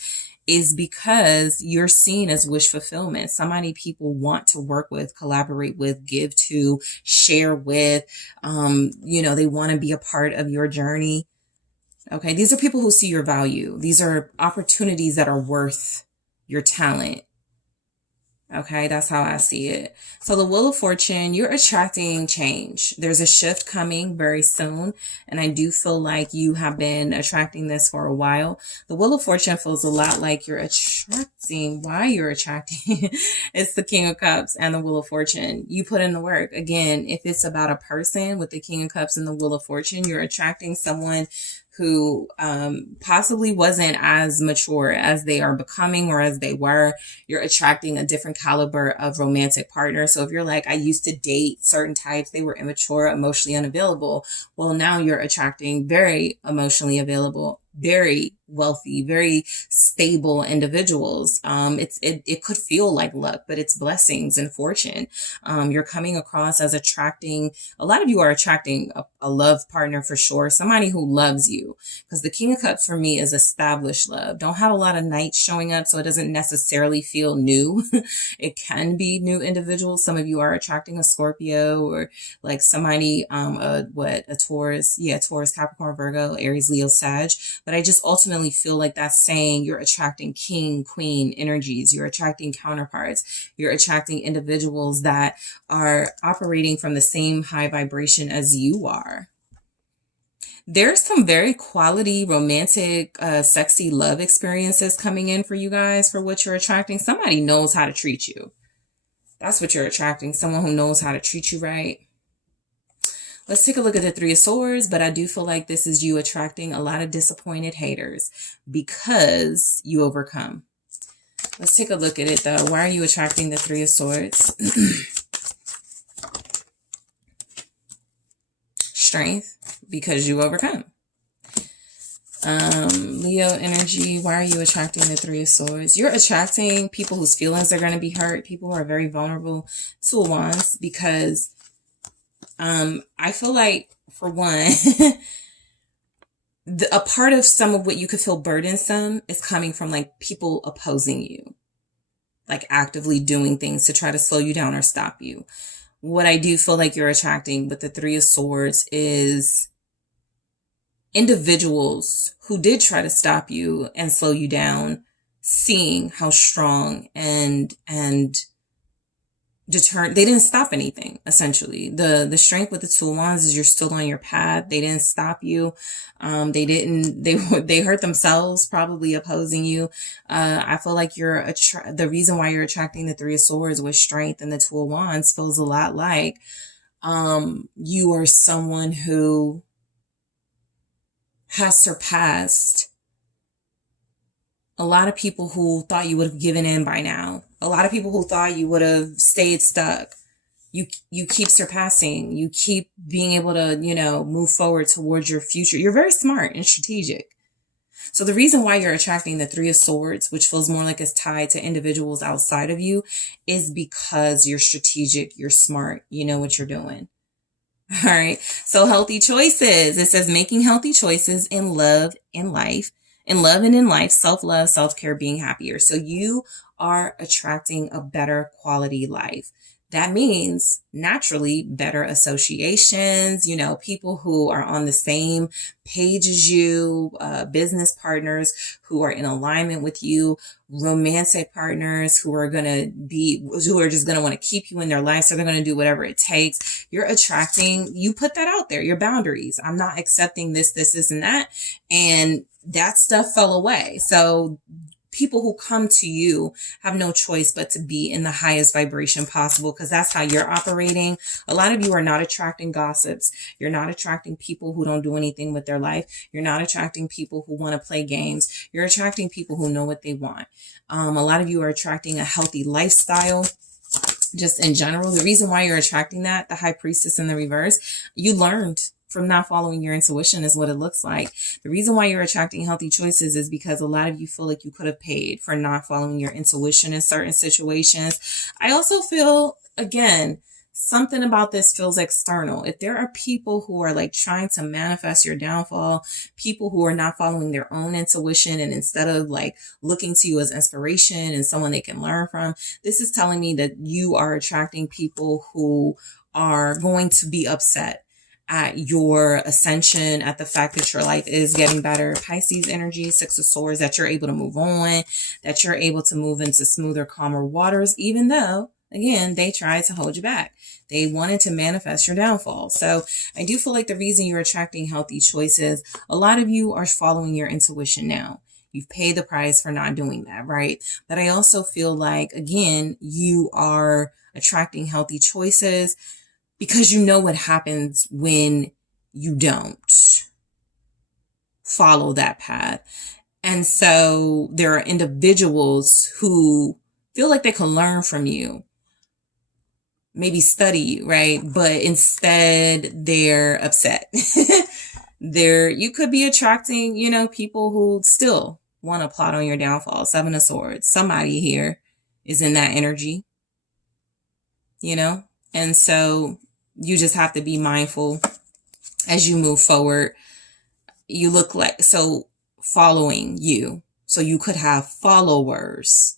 is because you're seen as wish fulfillment. Somebody people want to work with, collaborate with, give to, share with. They want to be a part of your journey. Okay, these are people who see your value. These are opportunities that are worth your talent. Okay, that's how I see it. So the Wheel of Fortune, you're attracting change. There's a shift coming very soon. And I do feel like you have been attracting this for a while. The Wheel of Fortune feels a lot like you're attracting. Why you're attracting? It's the King of Cups and the Wheel of Fortune. You put in the work. Again, if it's about a person with the King of Cups and the Wheel of Fortune, you're attracting someone who possibly wasn't as mature as they are becoming or as they were. You're attracting a different caliber of romantic partner. So if you're like, I used to date certain types, they were immature, emotionally unavailable. Well, now you're attracting very emotionally available, very wealthy, very stable individuals. It could feel like luck, but it's blessings and fortune. You're coming across as attracting, a lot of you are attracting a love partner for sure, somebody who loves you, because the King of Cups for me is established love. Don't have a lot of knights showing up, so it doesn't necessarily feel new. It can be new individuals. Some of you are attracting a Scorpio, or like somebody, a Taurus, Taurus, Capricorn, Virgo, Aries, Leo, Sag. But I just ultimately feel like that's saying you're attracting king, queen energies. You're attracting counterparts. You're attracting individuals that are operating from the same high vibration as you are. There's some very quality, romantic, sexy love experiences coming in for you guys for what you're attracting. Somebody knows how to treat you. That's what you're attracting. Someone who knows how to treat you right. Let's take a look at the Three of Swords, but I do feel like this is you attracting a lot of disappointed haters because you overcome. Let's take a look at it though. Why are you attracting the Three of Swords? Strength, because you overcome. Leo energy, why are you attracting the Three of Swords? You're attracting people whose feelings are going to be hurt, people who are very vulnerable. Two of Wands, because I feel like, for one, a part of some of what you could feel burdensome is coming from like people opposing you, like actively doing things to try to slow you down or stop you. What I do feel like you're attracting with the Three of Swords is individuals who did try to stop you and slow you down, seeing how strong and deterrent, they didn't stop anything. Essentially, the strength with the Two of Wands is you're still on your path. They didn't stop you. They hurt themselves probably opposing you. I feel like the reason why you're attracting the Three of Swords with strength and the Two of Wands feels a lot like you are someone who has surpassed a lot of people who thought you would have given in by now. A lot of people who thought you would have stayed stuck. You keep surpassing. You keep being able to, move forward towards your future. You're very smart and strategic. So the reason why you're attracting the Three of Swords, which feels more like it's tied to individuals outside of you, is because you're strategic, you're smart, you know what you're doing. All right. So healthy choices. It says making healthy choices in love, in life. In love and in life, self-love, self-care, being happier. So you are attracting a better quality life. That means naturally better associations, people who are on the same page as you, business partners who are in alignment with you, romantic partners who are just going to want to keep you in their life. So they're going to do whatever it takes. You're attracting, you put that out there, your boundaries. I'm not accepting this, and that. And that stuff fell away. So people who come to you have no choice but to be in the highest vibration possible, because that's how you're operating. A lot of you are not attracting gossips. You're not attracting people who don't do anything with their life. You're not attracting people who want to play games. You're attracting people who know what they want. A lot of you are attracting a healthy lifestyle. Just in general, the reason why you're attracting that, the High Priestess in the reverse, you learned from not following your intuition is what it looks like. The reason why you're attracting healthy choices is because a lot of you feel like you could have paid for not following your intuition in certain situations. I also feel, again, something about this feels external. If there are people who are like trying to manifest your downfall, people who are not following their own intuition, and instead of like looking to you as inspiration and someone they can learn from, this is telling me that you are attracting people who are going to be upset at your ascension, at the fact that your life is getting better. Pisces energy, Six of Swords, that you're able to move on, that you're able to move into smoother, calmer waters, even though, again, they tried to hold you back. They wanted to manifest your downfall. So I do feel like the reason you're attracting healthy choices, a lot of you are following your intuition now. You've paid the price for not doing that, right? But I also feel like, again, you are attracting healthy choices because you know what happens when you don't follow that path. And so there are individuals who feel like they can learn from you, maybe study you, right? But instead they're upset. You could be attracting, you know, people who still want to plot on your downfall. Seven of Swords. Somebody here is in that energy, you know? And so you just have to be mindful as you move forward. You look like, so following you. So you could have followers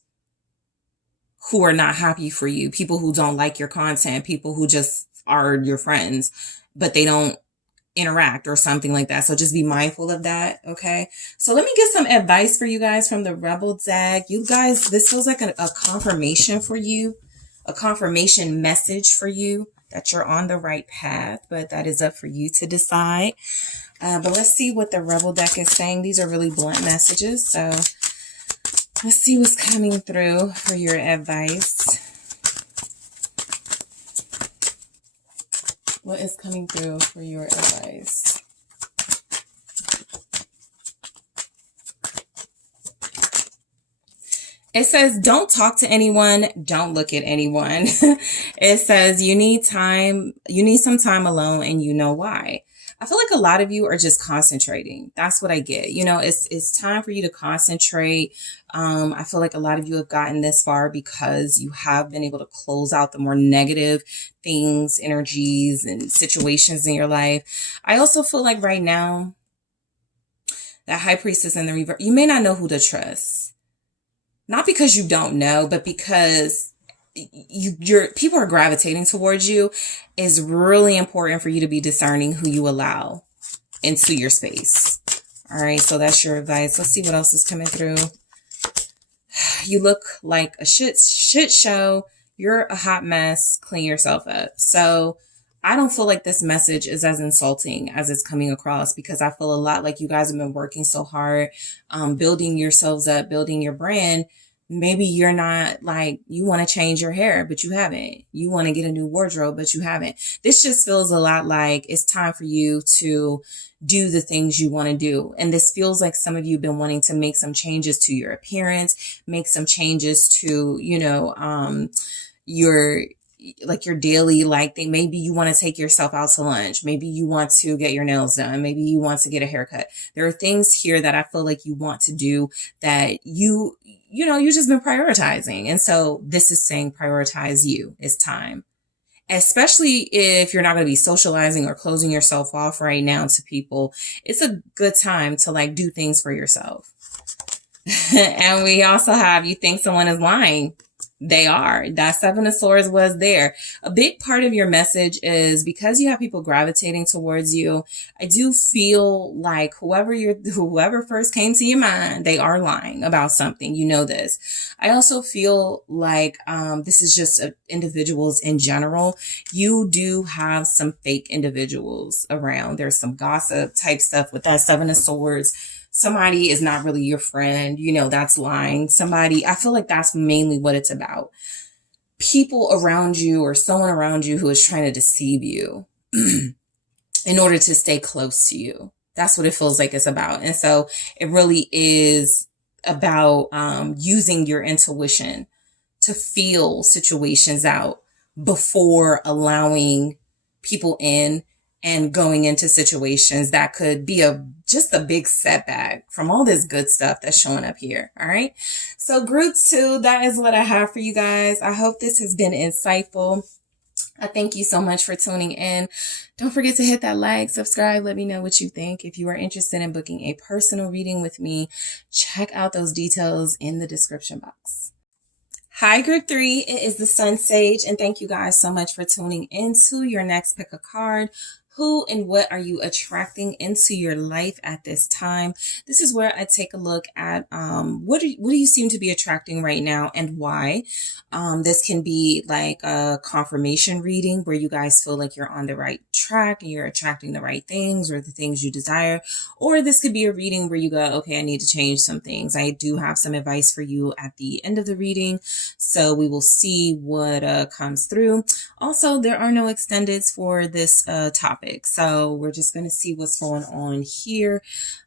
who are not happy for you, people who don't like your content, people who just are your friends, but they don't interact or something like that. So just be mindful of that. Okay. So let me get some advice for you guys from the Rebel deck. You guys, this feels like a confirmation for you, a confirmation message for you that you're on the right path, but that is up for you to decide. But let's see what the Rebel deck is saying. These are really blunt messages. So let's see what's coming through for your advice. What is coming through for your advice? It says, don't talk to anyone. Don't look at anyone. It says you need time. You need some time alone, and you know why. I feel like a lot of you are just concentrating. That's what I get. You know, it's time for you to concentrate. I feel like a lot of you have gotten this far because you have been able to close out the more negative things, energies, and situations in your life. I also feel like right now, that High Priestess in the reverse, you may not know who to trust. Not because you don't know, but because your people are gravitating towards you. Is really important for you to be discerning who you allow into your space. All right, so that's your advice. Let's see what else is coming through. You look like a shit show. You're a hot mess. Clean yourself up. So I don't feel like this message is as insulting as it's coming across, because I feel a lot like you guys have been working so hard, building yourselves up, building your brand. Maybe you're not like, you want to change your hair, but you haven't. You want to get a new wardrobe, but you haven't. This just feels a lot like it's time for you to do the things you want to do. And this feels like some of you have been wanting to make some changes to your appearance, make some changes to, you know, your daily thing. Maybe you want to take yourself out to lunch. Maybe you want to get your nails done. Maybe you want to get a haircut. There are things here that I feel like you want to do that you just been prioritizing. And so this is saying prioritize you. It's time. Especially if you're not going to be socializing or closing yourself off right now to people. It's a good time to do things for yourself. And we also have, you think someone is lying. They are. That Seven of Swords was there. A big part of your message is because you have people gravitating towards you. I do feel like whoever first came to your mind, they are lying about something. You know this. I also feel like this is just individuals in general. You do have some fake individuals around. There's some gossip type stuff with that Seven of Swords. Somebody is not really your friend, that's lying. I feel like that's mainly what it's about. People around you or someone around you who is trying to deceive you in order to stay close to you. That's what it feels like it's about. And so it really is about using your intuition to feel situations out before allowing people in and going into situations that could be just a big setback from all this good stuff that's showing up here. All right. So group 2, that is what I have for you guys. I hope this has been insightful. I thank you so much for tuning in. Don't forget to hit that like, subscribe. Let me know what you think. If you are interested in booking a personal reading with me, check out those details in the description box. Hi, group 3. It is the SunSage, and thank you guys so much for tuning into your next pick a card. Who and what are you attracting into your life at this time? This is where I take a look at what do you seem to be attracting right now and why. This can be like a confirmation reading where you guys feel like you're on the right track and you're attracting the right things or the things you desire. Or this could be a reading where you go, okay, I need to change some things. I do have some advice for you at the end of the reading. So we will see what comes through. Also, there are no extendeds for this topic. So we're just going to see what's going on here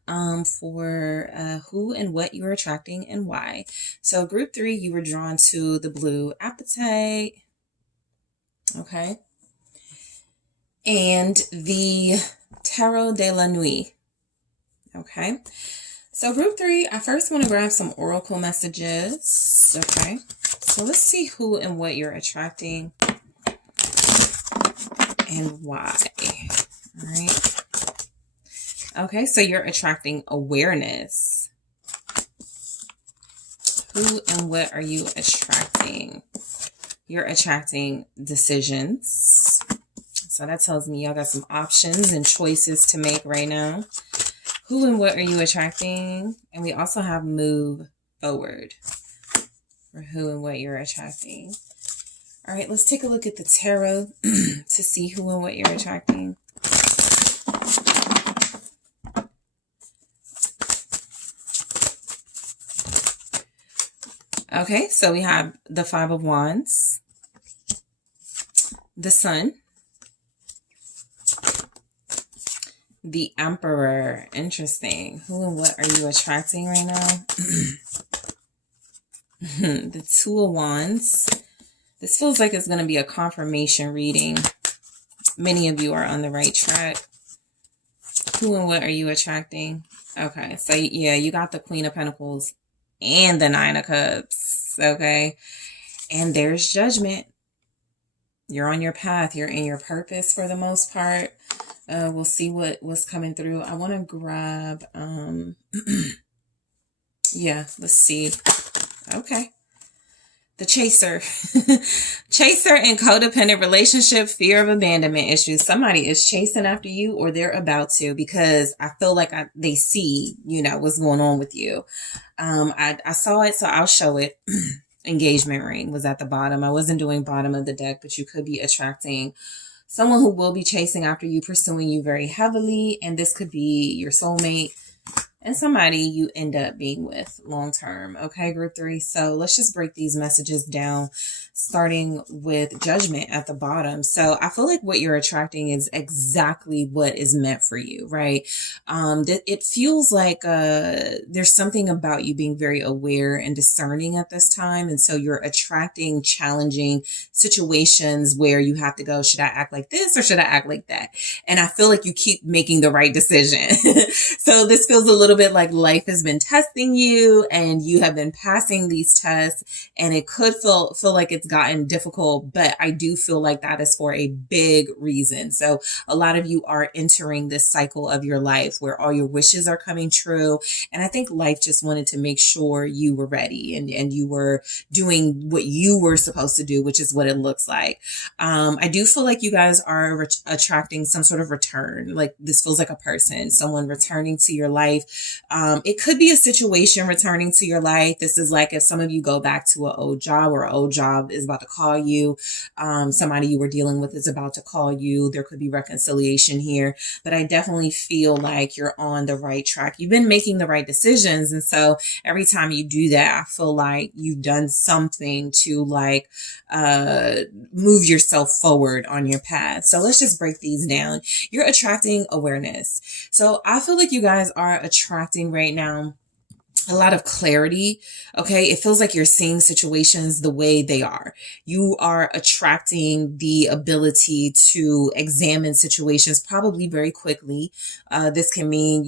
for who and what you're attracting and why. So group 3, you were drawn to the blue apatite. Okay. And the Tarot de la Nuit. Okay. So group 3, I first want to grab some oracle messages. Okay. So let's see who and what you're attracting and why. All right. Okay, so you're attracting awareness. Who and what are you attracting? You're attracting decisions. So that tells me y'all got some options and choices to make right now. Who and what are you attracting? And we also have move forward for who and what you're attracting. All right, let's take a look at the tarot to see who and what you're attracting. Okay, so we have the Five of Wands, the Sun, the Emperor. Interesting. Who and what are you attracting right now? The Two of Wands. This feels like it's going to be a confirmation reading. Many of you are on the right track. Who and what are you attracting? Okay, so yeah, you got the Queen of Pentacles and the Nine of Cups. Okay, and there's Judgment. You're on your path. You're in your purpose for the most part. We'll see what's coming through. I want to grab, yeah, let's see. Okay. The Chaser. Chaser in codependent relationship, fear of abandonment issues. Somebody is chasing after you or they're about to, because I feel like they see, what's going on with you. I saw it, so I'll show it. Engagement ring was at the bottom. I wasn't doing bottom of the deck, but you could be attracting someone who will be chasing after you, pursuing you very heavily. And this could be your soulmate and somebody you end up being with long term. Okay, group 3. So let's just break these messages down, starting with Judgment at the bottom. So I feel like what you're attracting is exactly what is meant for you, right? It feels like there's something about you being very aware and discerning at this time. And so you're attracting challenging situations where you have to go, should I act like this or should I act like that? And I feel like you keep making the right decision. So this feels a little bit like life has been testing you and you have been passing these tests, and it could feel like it's gotten difficult, but I do feel like that is for a big reason. So a lot of you are entering this cycle of your life where all your wishes are coming true. And I think life just wanted to make sure you were ready and you were doing what you were supposed to do, which is what it looks like. I do feel like you guys are attracting some sort of return. Like this feels like a person, someone returning to your life. It could be a situation returning to your life. This is like if some of you go back to an old job, or an old job is about to call you. Somebody you were dealing with is about to call you. There could be reconciliation here, but I definitely feel like you're on the right track. You've been making the right decisions. And so every time you do that, I feel like you've done something to move yourself forward on your path. So let's just break these down. You're attracting awareness. So I feel like you guys are attracting right now a lot of clarity. Okay. It feels like you're seeing situations the way they are. You are attracting the ability to examine situations probably very quickly. This can mean,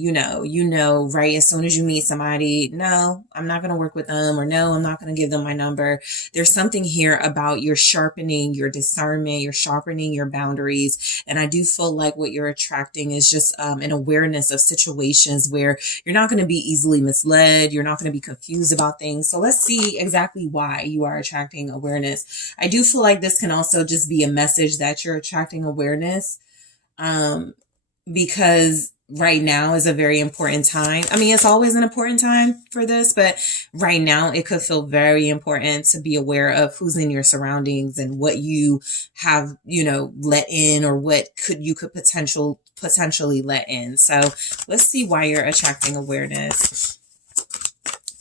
right as soon as you meet somebody, no, I'm not going to work with them, or no, I'm not going to give them my number. There's something here about you're sharpening your discernment, you're sharpening your boundaries. And I do feel like what you're attracting is just an awareness of situations where you're not going to be easily misled. You're not going to be confused about things. So let's see exactly why you are attracting awareness. I do feel like this can also just be a message that you're attracting awareness because right now is a very important time. I mean, it's always an important time for this, but right now it could feel very important to be aware of who's in your surroundings and what you have, let in, or what you could potentially let in. So let's see why you're attracting awareness.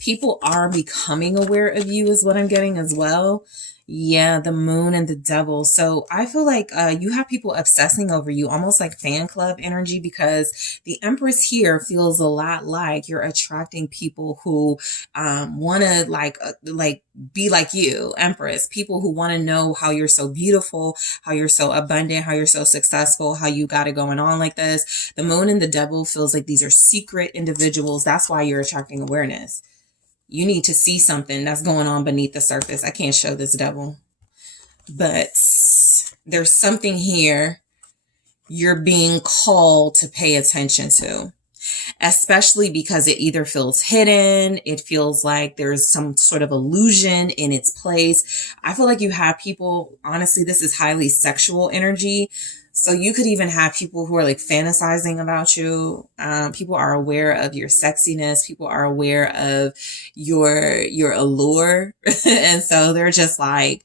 People are becoming aware of you is what I'm getting as well. Yeah, the moon and the devil. So I feel like you have people obsessing over you, almost like fan club energy, because the Empress here feels a lot like you're attracting people who want to like be like you, Empress. People who want to know how you're so beautiful, how you're so abundant, how you're so successful, how you got it going on like this. The moon and the devil feels like these are secret individuals. That's why you're attracting awareness. You need to see something that's going on beneath the surface. I can't show this devil, but there's something here you're being called to pay attention to, especially because it either feels hidden, it feels like there's some sort of illusion in its place. I feel like you have people, honestly, this is highly sexual energy. So you could even have people who are like fantasizing about you. People are aware of your sexiness. People are aware of your allure. And so they're just like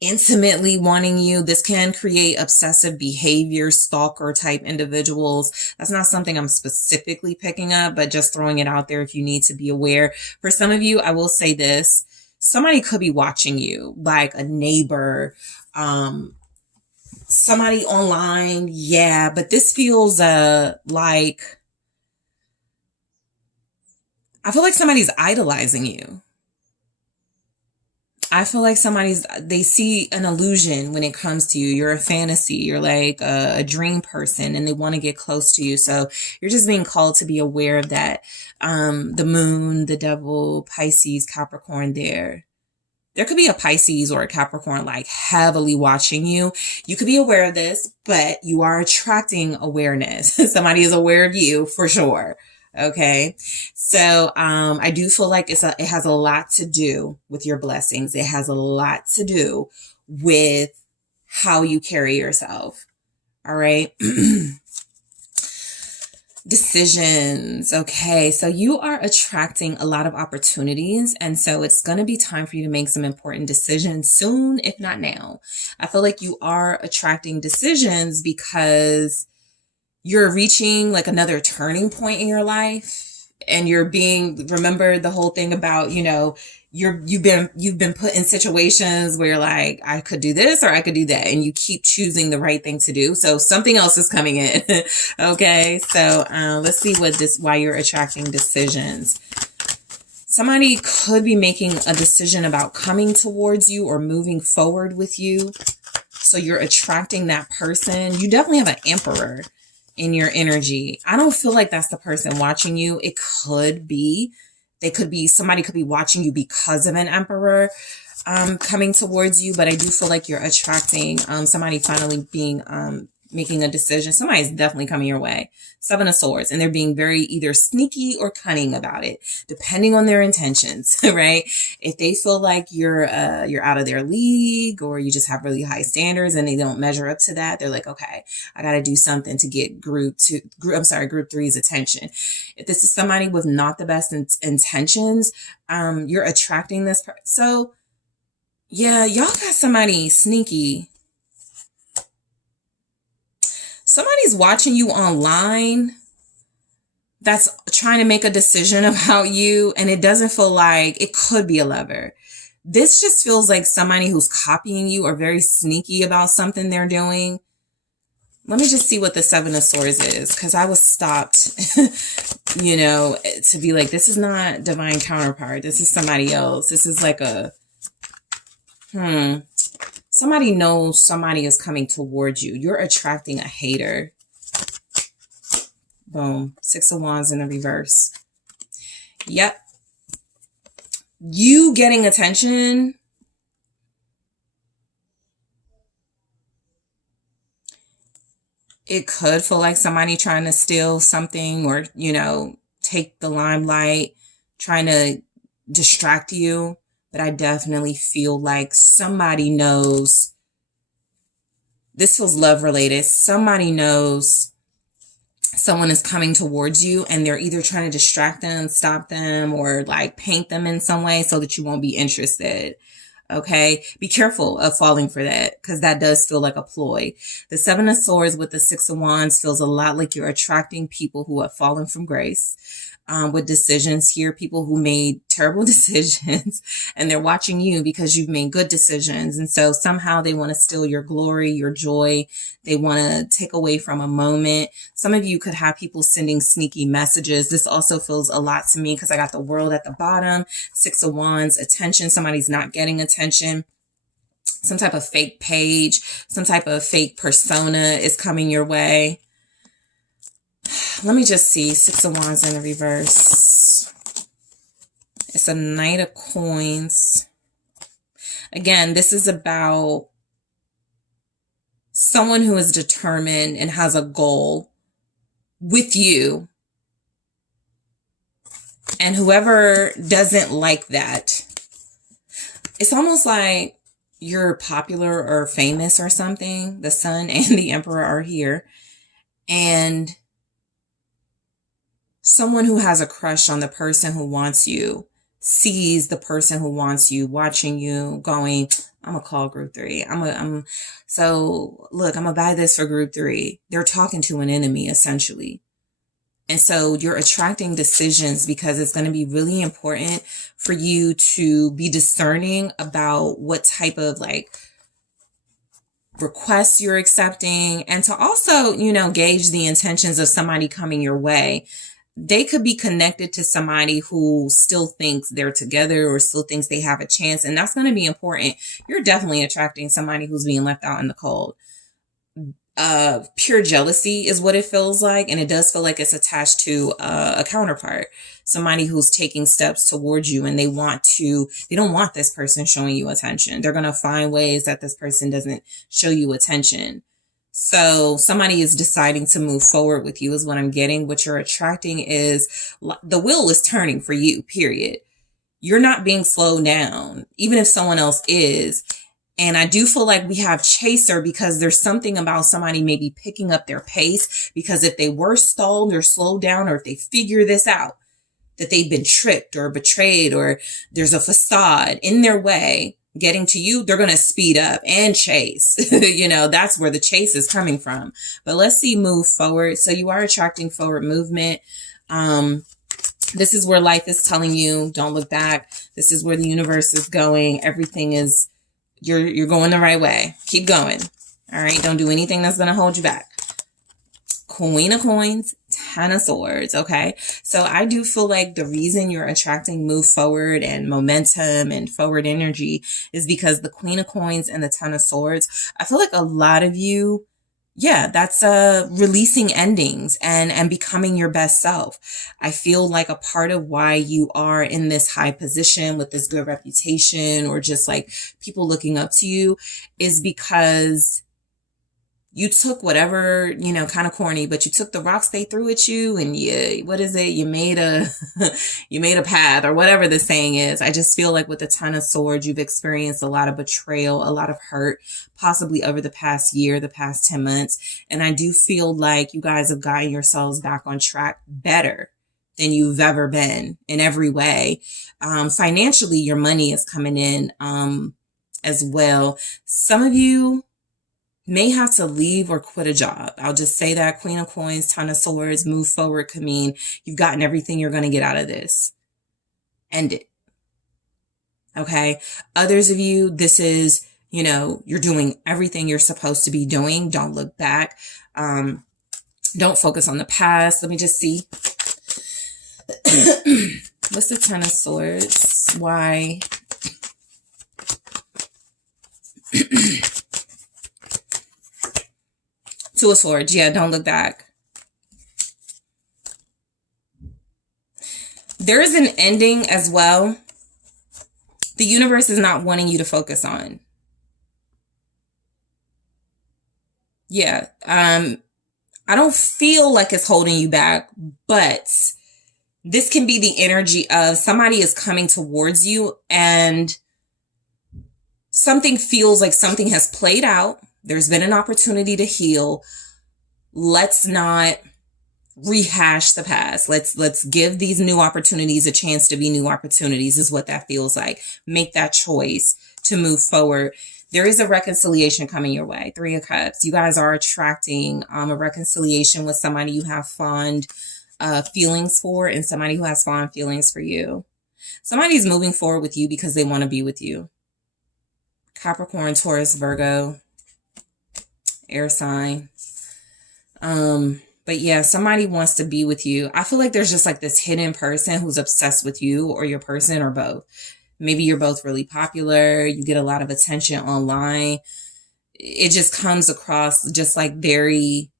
intimately wanting you. This can create obsessive behavior, stalker type individuals. That's not something I'm specifically picking up, but just throwing it out there if you need to be aware. For some of you, I will say this. Somebody could be watching you, like a neighbor, somebody online. Yeah, but this feels like I feel like somebody's idolizing you. I feel like they see an illusion when it comes to you. You're a fantasy. You're like a dream person and they want to get close to you. So you're just being called to be aware of that. The moon, the devil, Pisces, Capricorn there. There could be a Pisces or a Capricorn like heavily watching you. You could be aware of this, but you are attracting awareness. Somebody is aware of you for sure. Okay. So, I do feel like it has a lot to do with your blessings. It has a lot to do with how you carry yourself. All right. Decisions. Okay. So you are attracting a lot of opportunities. And so it's going to be time for you to make some important decisions soon, if not now. I feel like you are attracting decisions because you're reaching like another turning point in your life, and remember the whole thing about, you've been put in situations where like, I could do this or I could do that. And you keep choosing the right thing to do. So something else is coming in. Okay. So, let's see why you're attracting decisions. Somebody could be making a decision about coming towards you or moving forward with you. So you're attracting that person. You definitely have an emperor in your energy. I don't feel like that's the person watching you. It could be. Somebody could be watching you because of an emperor coming towards you, but I do feel like you're attracting somebody finally making a decision. Somebody's definitely coming your way. 7 of Swords, and they're being very either sneaky or cunning about it, depending on their intentions, right? If they feel like you're out of their league, or you just have really high standards and they don't measure up to that, they're like, okay, I got to do something to get group three's attention. If this is somebody with not the best intentions, you're attracting this person. So yeah, y'all got somebody sneaky. Somebody's watching you online that's trying to make a decision about you, and it doesn't feel like it could be a lover. This just feels like somebody who's copying you or very sneaky about something they're doing. Let me just see what the 7 of Swords is, because I was stopped, to be like, this is not divine counterpart. This is somebody else. This is like somebody knows somebody is coming towards you. You're attracting a hater. Boom. 6 of Wands in the reverse. Yep. You getting attention. It could feel like somebody trying to steal something or, take the limelight, trying to distract you. But I definitely feel like somebody knows. This feels love related. Somebody knows someone is coming towards you, and they're either trying to distract them, stop them, or like paint them in some way so that you won't be interested. Okay. Be careful of falling for that, because that does feel like a ploy. The 7 of Swords with the 6 of Wands feels a lot like you're attracting people who have fallen from grace. with decisions here, people who made terrible decisions and they're watching you because you've made good decisions. And so somehow they want to steal your glory, your joy. They want to take away from a moment. Some of you could have people sending sneaky messages. This also feels a lot to me because I got the World at the bottom, 6 of Wands, attention. Somebody's not getting attention. Some type of fake page, some type of fake persona is coming your way. Let me just see. 6 of Wands in the reverse. It's a Knight of Coins. Again, this is about someone who is determined and has a goal with you. And whoever doesn't like that, it's almost like you're popular or famous or something. The Sun and the Emperor are here. And someone who has a crush on the person who wants you sees the person who wants you watching you going, I'm gonna call group 3. So look, I'm gonna buy this for group 3. They're talking to an enemy essentially. And so you're attracting decisions because it's going to be really important for you to be discerning about what type of requests you're accepting, and to also, gauge the intentions of somebody coming your way. They could be connected to somebody who still thinks they're together or still thinks they have a chance. And that's going to be important. You're definitely attracting somebody who's being left out in the cold. Pure jealousy is what it feels like. And it does feel like it's attached to a counterpart, somebody who's taking steps towards you, and they don't want this person showing you attention. They're going to find ways that this person doesn't show you attention. So somebody is deciding to move forward with you is what I'm getting. What you're attracting is the wheel is turning for you, period. You're not being slowed down, even if someone else is. And I do feel like we have chaser because there's something about somebody maybe picking up their pace, because if they were stalled or slowed down, or if they figure this out, that they've been tricked or betrayed, or there's a facade in their way getting to you, they're going to speed up and chase. That's where the chase is coming from. But let's see, move forward. So you are attracting forward movement. This is where life is telling you, don't look back. This is where the universe is going. Everything is, you're going the right way. Keep going. All right. Don't do anything that's going to hold you back. Queen of Coins, 10 of Swords. Okay. So I do feel like the reason you're attracting move forward and momentum and forward energy is because the Queen of Coins and the 10 of Swords, I feel like a lot of you, that's releasing endings and becoming your best self. I feel like a part of why you are in this high position with this good reputation, or just like people looking up to you, is because you took whatever, kind of corny, but you took the rocks they threw at you, and you made a path, or whatever the saying is. I just feel like with the 10 of Swords, you've experienced a lot of betrayal, a lot of hurt, possibly over the past year, the past 10 months. And I do feel like you guys have gotten yourselves back on track better than you've ever been in every way. Financially, your money is coming in, as well. Some of you may have to leave or quit a job. I'll just say that. Queen of Coins, 10 of Swords, move forward could mean you've gotten everything you're going to get out of this. End it. Okay. Others of you, this is, you're doing everything you're supposed to be doing. Don't look back. Don't focus on the past. Let me just see. What's the 10 of Swords? Why? Two of Swords. Yeah, don't look back. There is an ending as well. The universe is not wanting you to focus on. Yeah. I don't feel like it's holding you back, but this can be the energy of somebody is coming towards you and something feels like something has played out. There's been an opportunity to heal. Let's not rehash the past. Let's give these new opportunities a chance to be new opportunities, is what that feels like. Make that choice to move forward. There is a reconciliation coming your way. 3 of Cups. You guys are attracting a reconciliation with somebody you have fond feelings for and somebody who has fond feelings for you. Somebody's moving forward with you because they want to be with you. Capricorn, Taurus, Virgo, air sign. But yeah, somebody wants to be with you. I feel like there's just like this hidden person who's obsessed with you, or your person, or both. Maybe you're both really popular. You get a lot of attention online. It just comes across just like very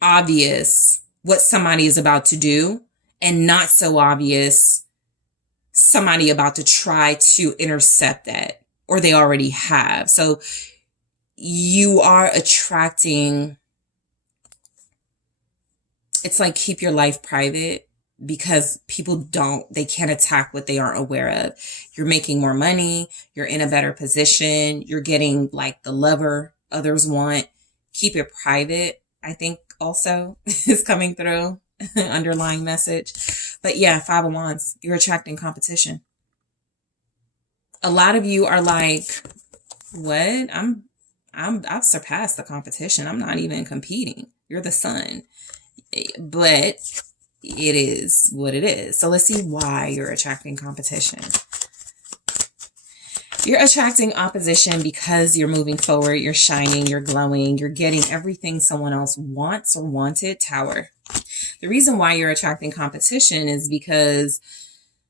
obvious what somebody is about to do, and not so obvious somebody about to try to intercept that, or they already have. So you are attracting, it's like keep your life private, because people they can't attack what they aren't aware of. You're making more money. You're in a better position. You're getting like the lover others want. Keep it private, I think also is coming through. Underlying message. But yeah, Five of Wands, you're attracting competition. A lot of you are like, what? I've surpassed the competition. I'm not even competing. You're the sun. But it is what it is. So let's see why you're attracting competition. You're attracting opposition because you're moving forward, you're shining, you're glowing, you're getting everything someone else wants or wanted. Tower. The reason why you're attracting competition is because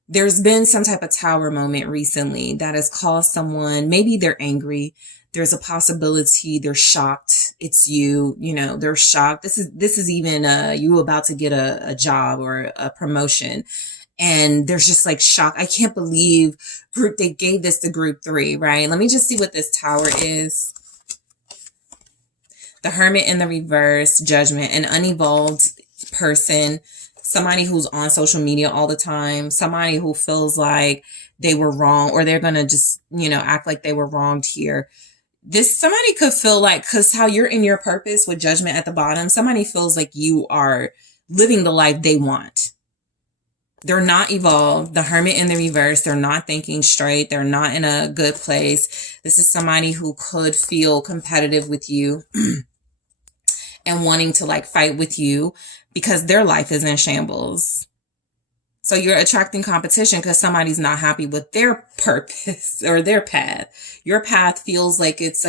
there's been some type of tower moment recently that has caused someone, maybe they're angry. There's a possibility they're shocked. It's you, they're shocked. This is even you about to get a job or a promotion. And there's just like shock. I can't believe they gave this to group 3, right? Let me just see what this tower is. The Hermit in the reverse, Judgment, an unevolved person, somebody who's on social media all the time, somebody who feels like they were wrong, or they're going to just, act like they were wronged here. Somebody could feel like, because how you're in your purpose with Judgment at the bottom, somebody feels like you are living the life they want. They're not evolved. The Hermit in the reverse, they're not thinking straight. They're not in a good place. This is somebody who could feel competitive with you and wanting to like fight with you because their life is in shambles. So you're attracting competition because somebody's not happy with their purpose or their path. Your path feels like it's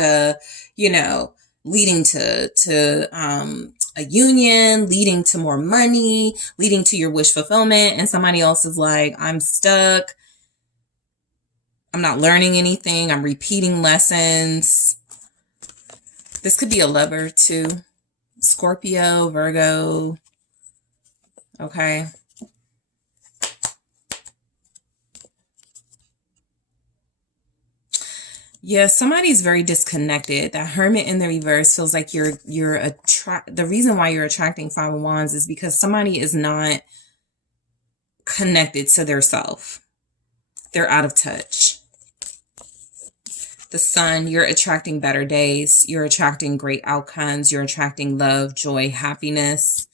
leading to a union, leading to more money, leading to your wish fulfillment. And somebody else is like, I'm stuck. I'm not learning anything. I'm repeating lessons. This could be a lover too. Scorpio, Virgo. Okay. Yeah, somebody's very disconnected. That Hermit in the reverse feels like the reason why you're attracting Five of Wands is because somebody is not connected to their self. They're out of touch. The Sun, you're attracting better days. You're attracting great outcomes. You're attracting love, joy, happiness,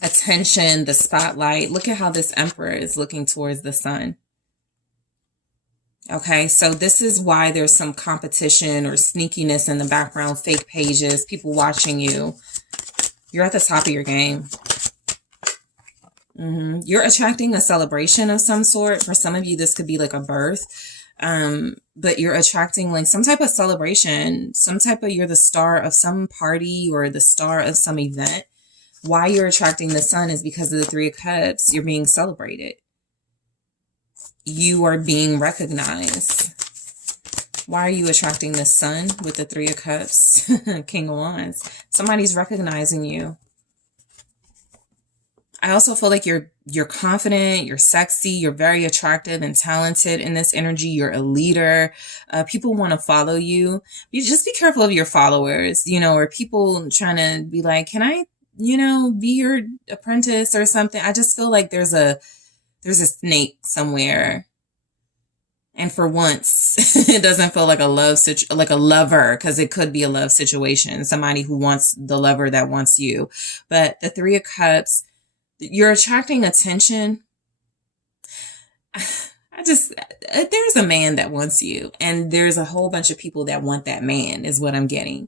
attention, the spotlight. Look at how this Emperor is looking towards the Sun. Okay, so this is why there's some competition or sneakiness in the background, fake pages, people watching you. You're at the top of your game. You're attracting a celebration of some sort. For some of you, this could be like a birth. But you're attracting like some type of celebration, you're the star of some party or the star of some event. Why you're attracting the Sun is because of the Three of Cups. You're being celebrated. You are being recognized. Why are you attracting the Sun with the Three of Cups? King of Wands. Somebody's recognizing you. I also feel like you're confident, you're sexy, you're very attractive and talented in this energy. You're a leader. People want to follow you. Just be careful of your followers, or people trying to be like, can I, be your apprentice or something? I just feel like there's a snake somewhere. And for once, it doesn't feel like a lover, because it could be a love situation. Somebody who wants the lover that wants you. But the Three of Cups, you're attracting attention. There's a man that wants you, and there's a whole bunch of people that want that man, is what I'm getting.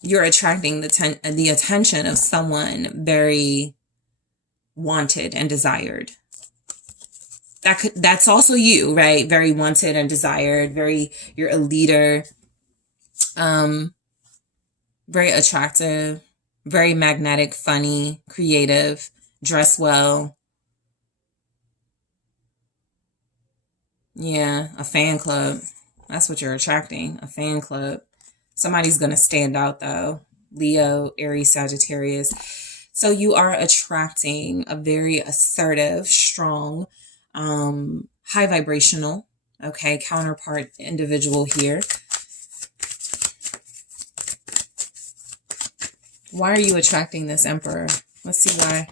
you're attracting the attention of someone very wanted and desired. That's also you, right? Very wanted and desired, you're a leader, very attractive, very magnetic, funny, creative, dress well. Yeah, a fan club. That's what you're attracting, a fan club. Somebody's going to stand out though. Leo, Aries, Sagittarius. So you are attracting a very assertive, strong, high vibrational, okay, counterpart individual here. Why are you attracting this Emperor? Let's see why.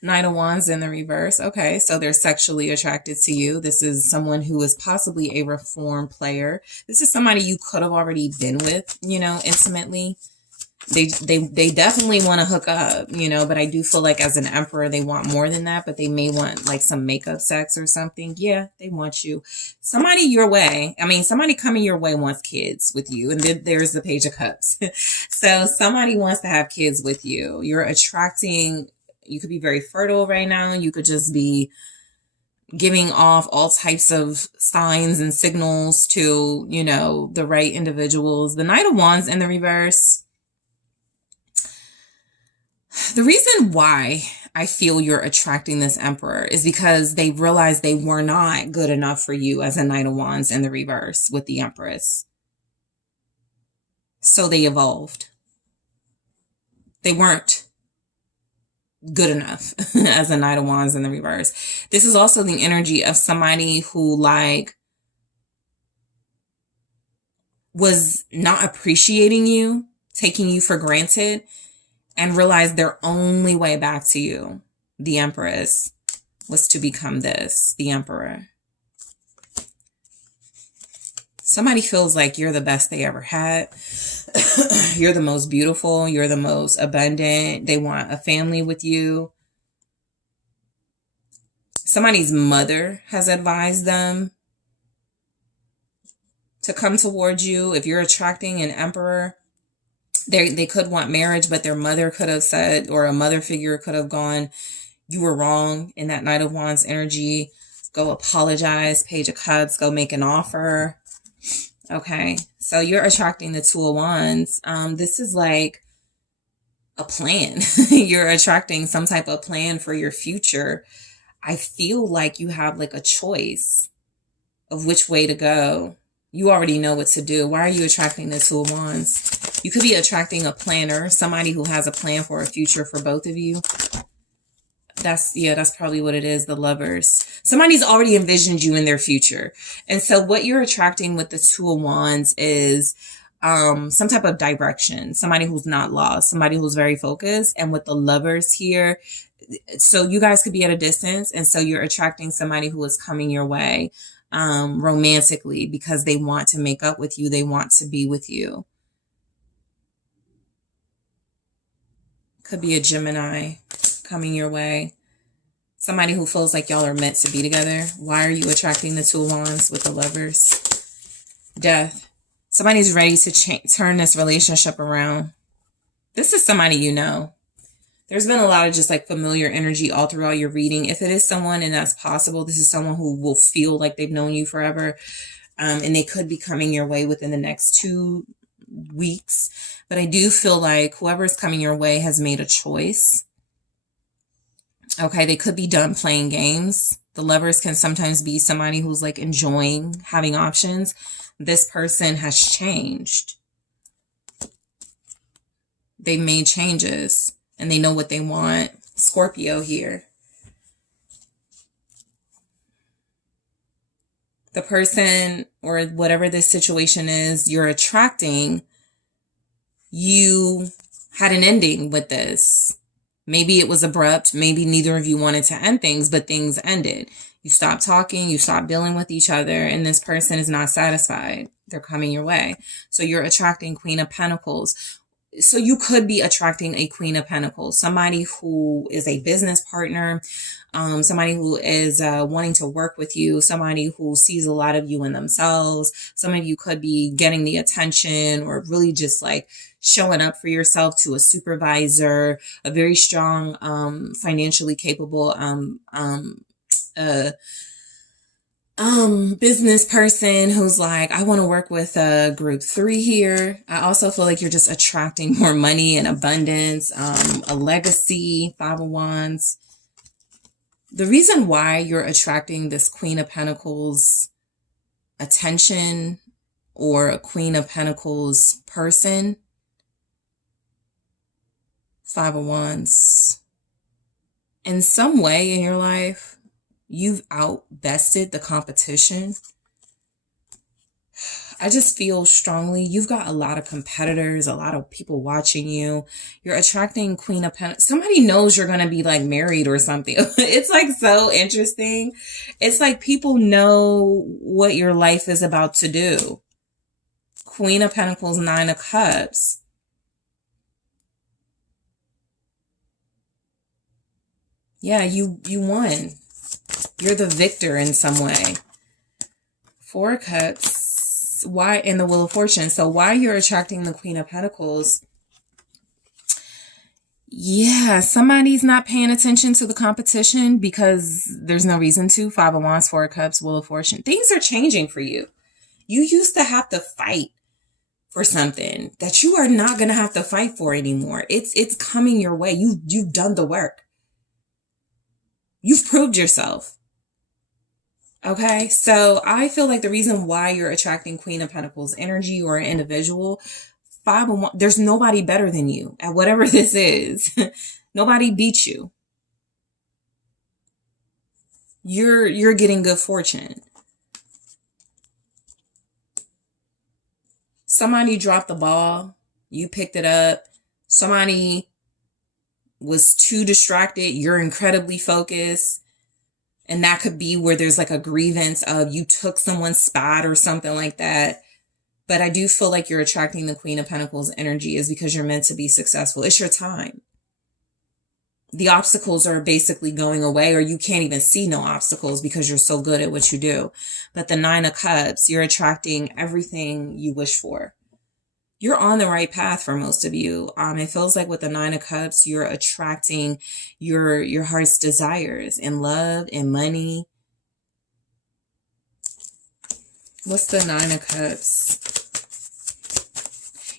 Knight of Wands in the reverse. Okay, so they're sexually attracted to you. This is someone who is possibly a reform player. This is somebody you could have already been with, intimately. They definitely want to hook up, but I do feel like as an Emperor, they want more than that, but they may want like some makeup sex or something. Yeah, they want you. Somebody your way. I mean, somebody coming your way wants kids with you. And then there's the Page of Cups. So somebody wants to have kids with you. You're attracting, you could be very fertile right now. You could just be giving off all types of signs and signals to, the right individuals. The Knight of Wands in the reverse. The reason why I feel you're attracting this Emperor is because they realized they were not good enough for you as a Knight of Wands in the reverse with the Empress. So they evolved. They weren't good enough as a Knight of Wands in the reverse. This is also the energy of somebody who was not appreciating you, taking you for granted, and realized their only way back to you, the Empress, was to become the Emperor. Somebody feels like you're the best they ever had. You're the most beautiful. You're the most abundant. They want a family with you. Somebody's mother has advised them to come towards you. If you're attracting an Emperor, they could want marriage, but their mother could have said, or a mother figure could have gone, you were wrong in that Knight of Wands energy. Go apologize. Page of Cups. Go make an offer. Okay. So you're attracting the Two of Wands. This is like a plan. You're attracting some type of plan for your future. I feel like you have like a choice of which way to go. You already know what to do. Why are you attracting the Two of Wands? You could be attracting a planner, somebody who has a plan for a future for both of you. That's probably what it is, the Lovers. Somebody's already envisioned you in their future. And so what you're attracting with the Two of Wands is some type of direction, somebody who's not lost, somebody who's very focused. And with the Lovers here, so you guys could be at a distance. And so you're attracting somebody who is coming your way romantically because they want to make up with you. They want to be with you. Could be a Gemini coming your way. Somebody who feels like y'all are meant to be together. Why are you attracting the Two of Wands with the Lovers? Death. Somebody's ready to turn this relationship around. This is somebody you know. There's been a lot of just like familiar energy all throughout your reading. If it is someone, and that's possible, this is someone who will feel like they've known you forever. And they could be coming your way within the next 2 weeks. But I do feel like whoever's coming your way has made a choice. Okay, they could be done playing games. The Lovers can sometimes be somebody who's like enjoying having options. This person has changed. They made changes and they know what they want. Scorpio here. The person or whatever this situation is you're attracting, you had an ending with this. Maybe it was abrupt. Maybe neither of you wanted to end things, but things ended. You stopped talking. You stopped dealing with each other. And this person is not satisfied. They're coming your way. So you're attracting Queen of Pentacles. So you could be attracting a Queen of Pentacles, somebody who is a business partner, somebody who is wanting to work with you, somebody who sees a lot of you in themselves. Some of you could be getting the attention or really just like showing up for yourself to a supervisor, a very strong, financially capable, business person who's like, I want to work with group 3 here. I also feel like you're just attracting more money and abundance, a legacy, 5 of Wands. The reason why you're attracting this Queen of Pentacles attention or a Queen of Pentacles person, 5 of Wands, in some way in your life, you've outbested the competition. I just feel strongly you've got a lot of competitors, a lot of people watching you. You're attracting Queen of Pentacles. Somebody knows you're going to be like married or something. It's like so interesting. It's like people know what your life is about to do. Queen of Pentacles, 9 of Cups. Yeah, you won. You're the victor in some way. 4 of Cups. Why? In the Wheel of Fortune. So why you're attracting the Queen of Pentacles? Yeah, somebody's not paying attention to the competition because there's no reason to. 5 of Wands, 4 of Cups, Wheel of Fortune. Things are changing for you. You used to have to fight for something that you are not going to have to fight for anymore. It's coming your way. You've done the work. You've proved yourself. Okay, so I feel like the reason why you're attracting Queen of Pentacles energy or an individual, 5 of Wands, there's nobody better than you at whatever this is. Nobody beats you. You're getting good fortune. Somebody dropped the ball, you picked it up. Somebody was too distracted, you're incredibly focused. And that could be where there's like a grievance of you took someone's spot or something like that. But I do feel like you're attracting the Queen of Pentacles energy is because you're meant to be successful. It's your time. The obstacles are basically going away, or you can't even see no obstacles because you're so good at what you do. But the 9 of Cups, you're attracting everything you wish for. You're on the right path for most of you. It feels like with the 9 of Cups, you're attracting your heart's desires in love and money. What's the 9 of Cups?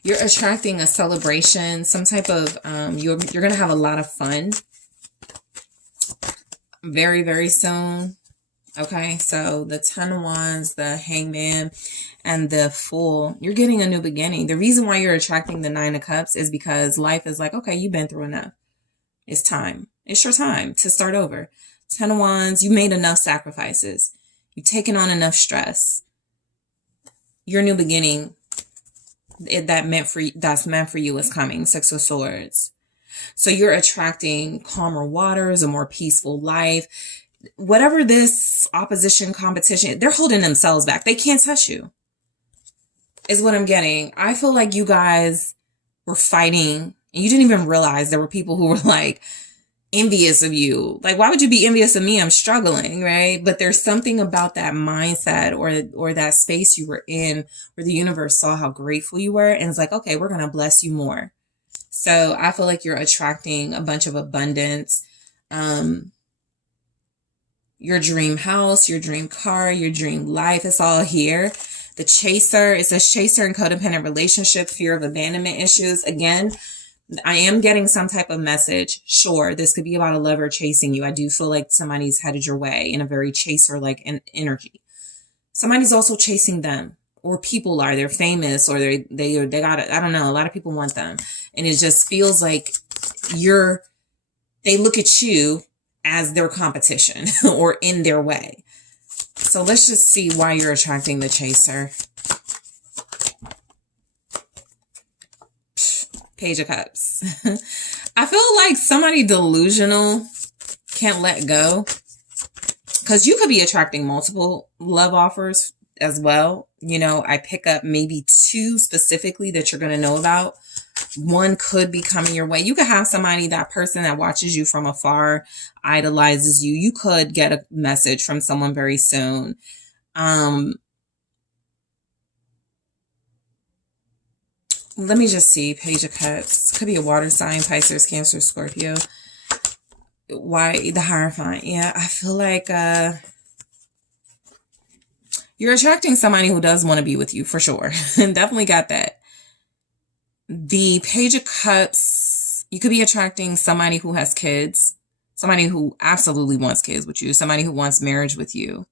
You're attracting a celebration, some type of, you're going to have a lot of fun very, very soon. Okay, so the 10 of Wands, the Hangman, and the Fool, you're getting a new beginning. The reason why you're attracting the 9 of Cups is because life is like, okay, you've been through enough. It's time. It's your time to start over. 10 of Wands, you made enough sacrifices. You've taken on enough stress. Your new beginning that's meant for you is coming. 6 of Swords. So you're attracting calmer waters, a more peaceful life. Whatever this opposition, competition, they're holding themselves back. They can't touch you, is what I'm getting. I feel like you guys were fighting and you didn't even realize there were people who were like envious of you. Like, why would you be envious of me? I'm struggling, right? But there's something about that mindset or that space you were in where the universe saw how grateful you were and it's like, okay, we're going to bless you more. So I feel like you're attracting a bunch of abundance. Your dream house, your dream car, your dream life, it's all here. The Chaser, it says chaser in codependent relationship, fear of abandonment issues. Again, I am getting some type of message. Sure, this could be about a lover chasing you. I do feel like somebody's headed your way in a very chaser-like energy. Somebody's also chasing them, or people are. They're famous, or they got it. I don't know. A lot of people want them, and it just feels like they look at you as their competition or in their way. So let's just see why you're attracting the Chaser. Page of Cups. I feel like somebody delusional can't let go, because you could be attracting multiple love offers as well. You know, I pick up maybe 2 specifically that you're going to know about. One could be coming your way. You could have somebody, that person that watches you from afar, idolizes you. You could get a message from someone very soon. Let me just see. Page of Cups. Could be a water sign, Pisces, Cancer, Scorpio. Why the Hierophant? Yeah, I feel like you're attracting somebody who does want to be with you for sure. Definitely got that. The Page of Cups, you could be attracting somebody who has kids, somebody who absolutely wants kids with you, somebody who wants marriage with you.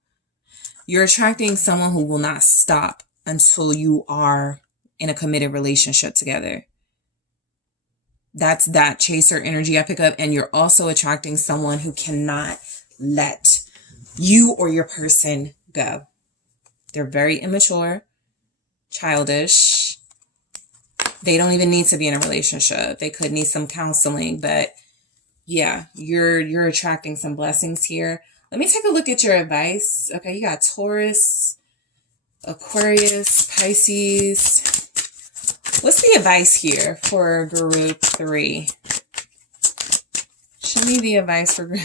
You're attracting someone who will not stop until you are in a committed relationship together. That's that chaser energy I pick up. And you're also attracting someone who cannot let you or your person go. They're very immature, childish. They don't even need to be in a relationship. They could need some counseling, but yeah, you're attracting some blessings here. Let me take a look at your advice. Okay, you got Taurus, Aquarius, Pisces. What's the advice here for group 3? Show me the advice for group.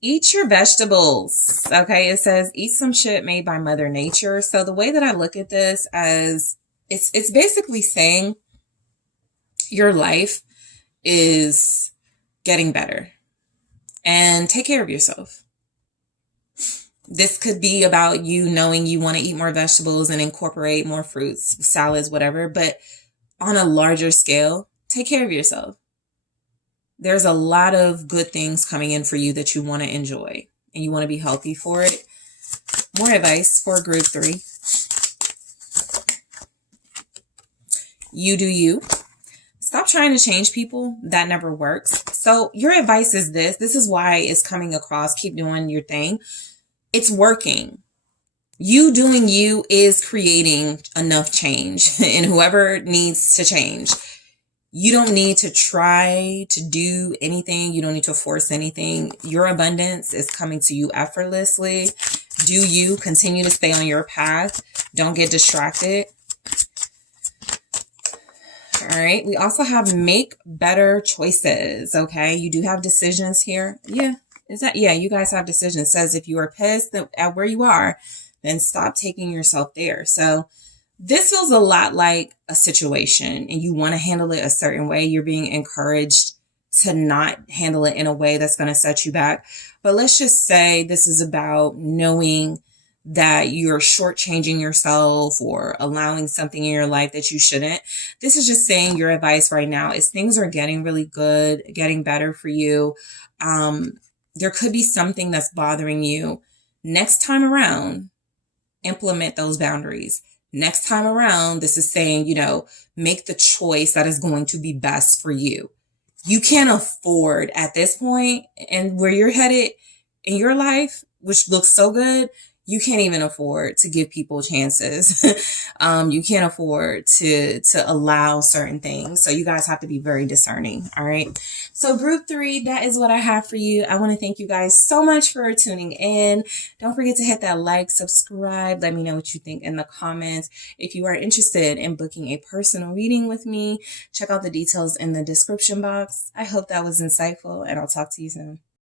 Eat your vegetables. Okay, it says eat some shit made by Mother Nature. So the way that I look at this as it's basically saying your life is getting better and take care of yourself. This could be about you knowing you want to eat more vegetables and incorporate more fruits, salads, whatever. But on a larger scale, take care of yourself. There's a lot of good things coming in for you that you want to enjoy and you want to be healthy for it. More advice for group 3. You do you. Stop trying to change people. That never works. So your advice is this. This is why it's coming across. Keep doing your thing. It's working. You doing you is creating enough change in whoever needs to change. You don't need to try to do anything. You don't need to force anything. Your abundance is coming to you effortlessly. Do you continue to stay on your path? Don't get distracted. All right. We also have make better choices. Okay. You do have decisions here. Yeah. Yeah, you guys have decisions. It says if you are pissed at where you are, then stop taking yourself there. So this feels a lot like a situation and you want to handle it a certain way. You're being encouraged to not handle it in a way that's going to set you back. But let's just say this is about knowing that you're shortchanging yourself or allowing something in your life that you shouldn't. This is just saying your advice right now is things are getting really good, getting better for you. There could be something that's bothering you. Next time around, implement those boundaries. Next time around, this is saying, make the choice that is going to be best for you. You can't afford at this point and where you're headed in your life, which looks so good, you can't even afford to give people chances. You can't afford to allow certain things. So you guys have to be very discerning. All right. So group 3, that is what I have for you. I want to thank you guys so much for tuning in. Don't forget to hit that like, subscribe. Let me know what you think in the comments. If you are interested in booking a personal reading with me, check out the details in the description box. I hope that was insightful and I'll talk to you soon.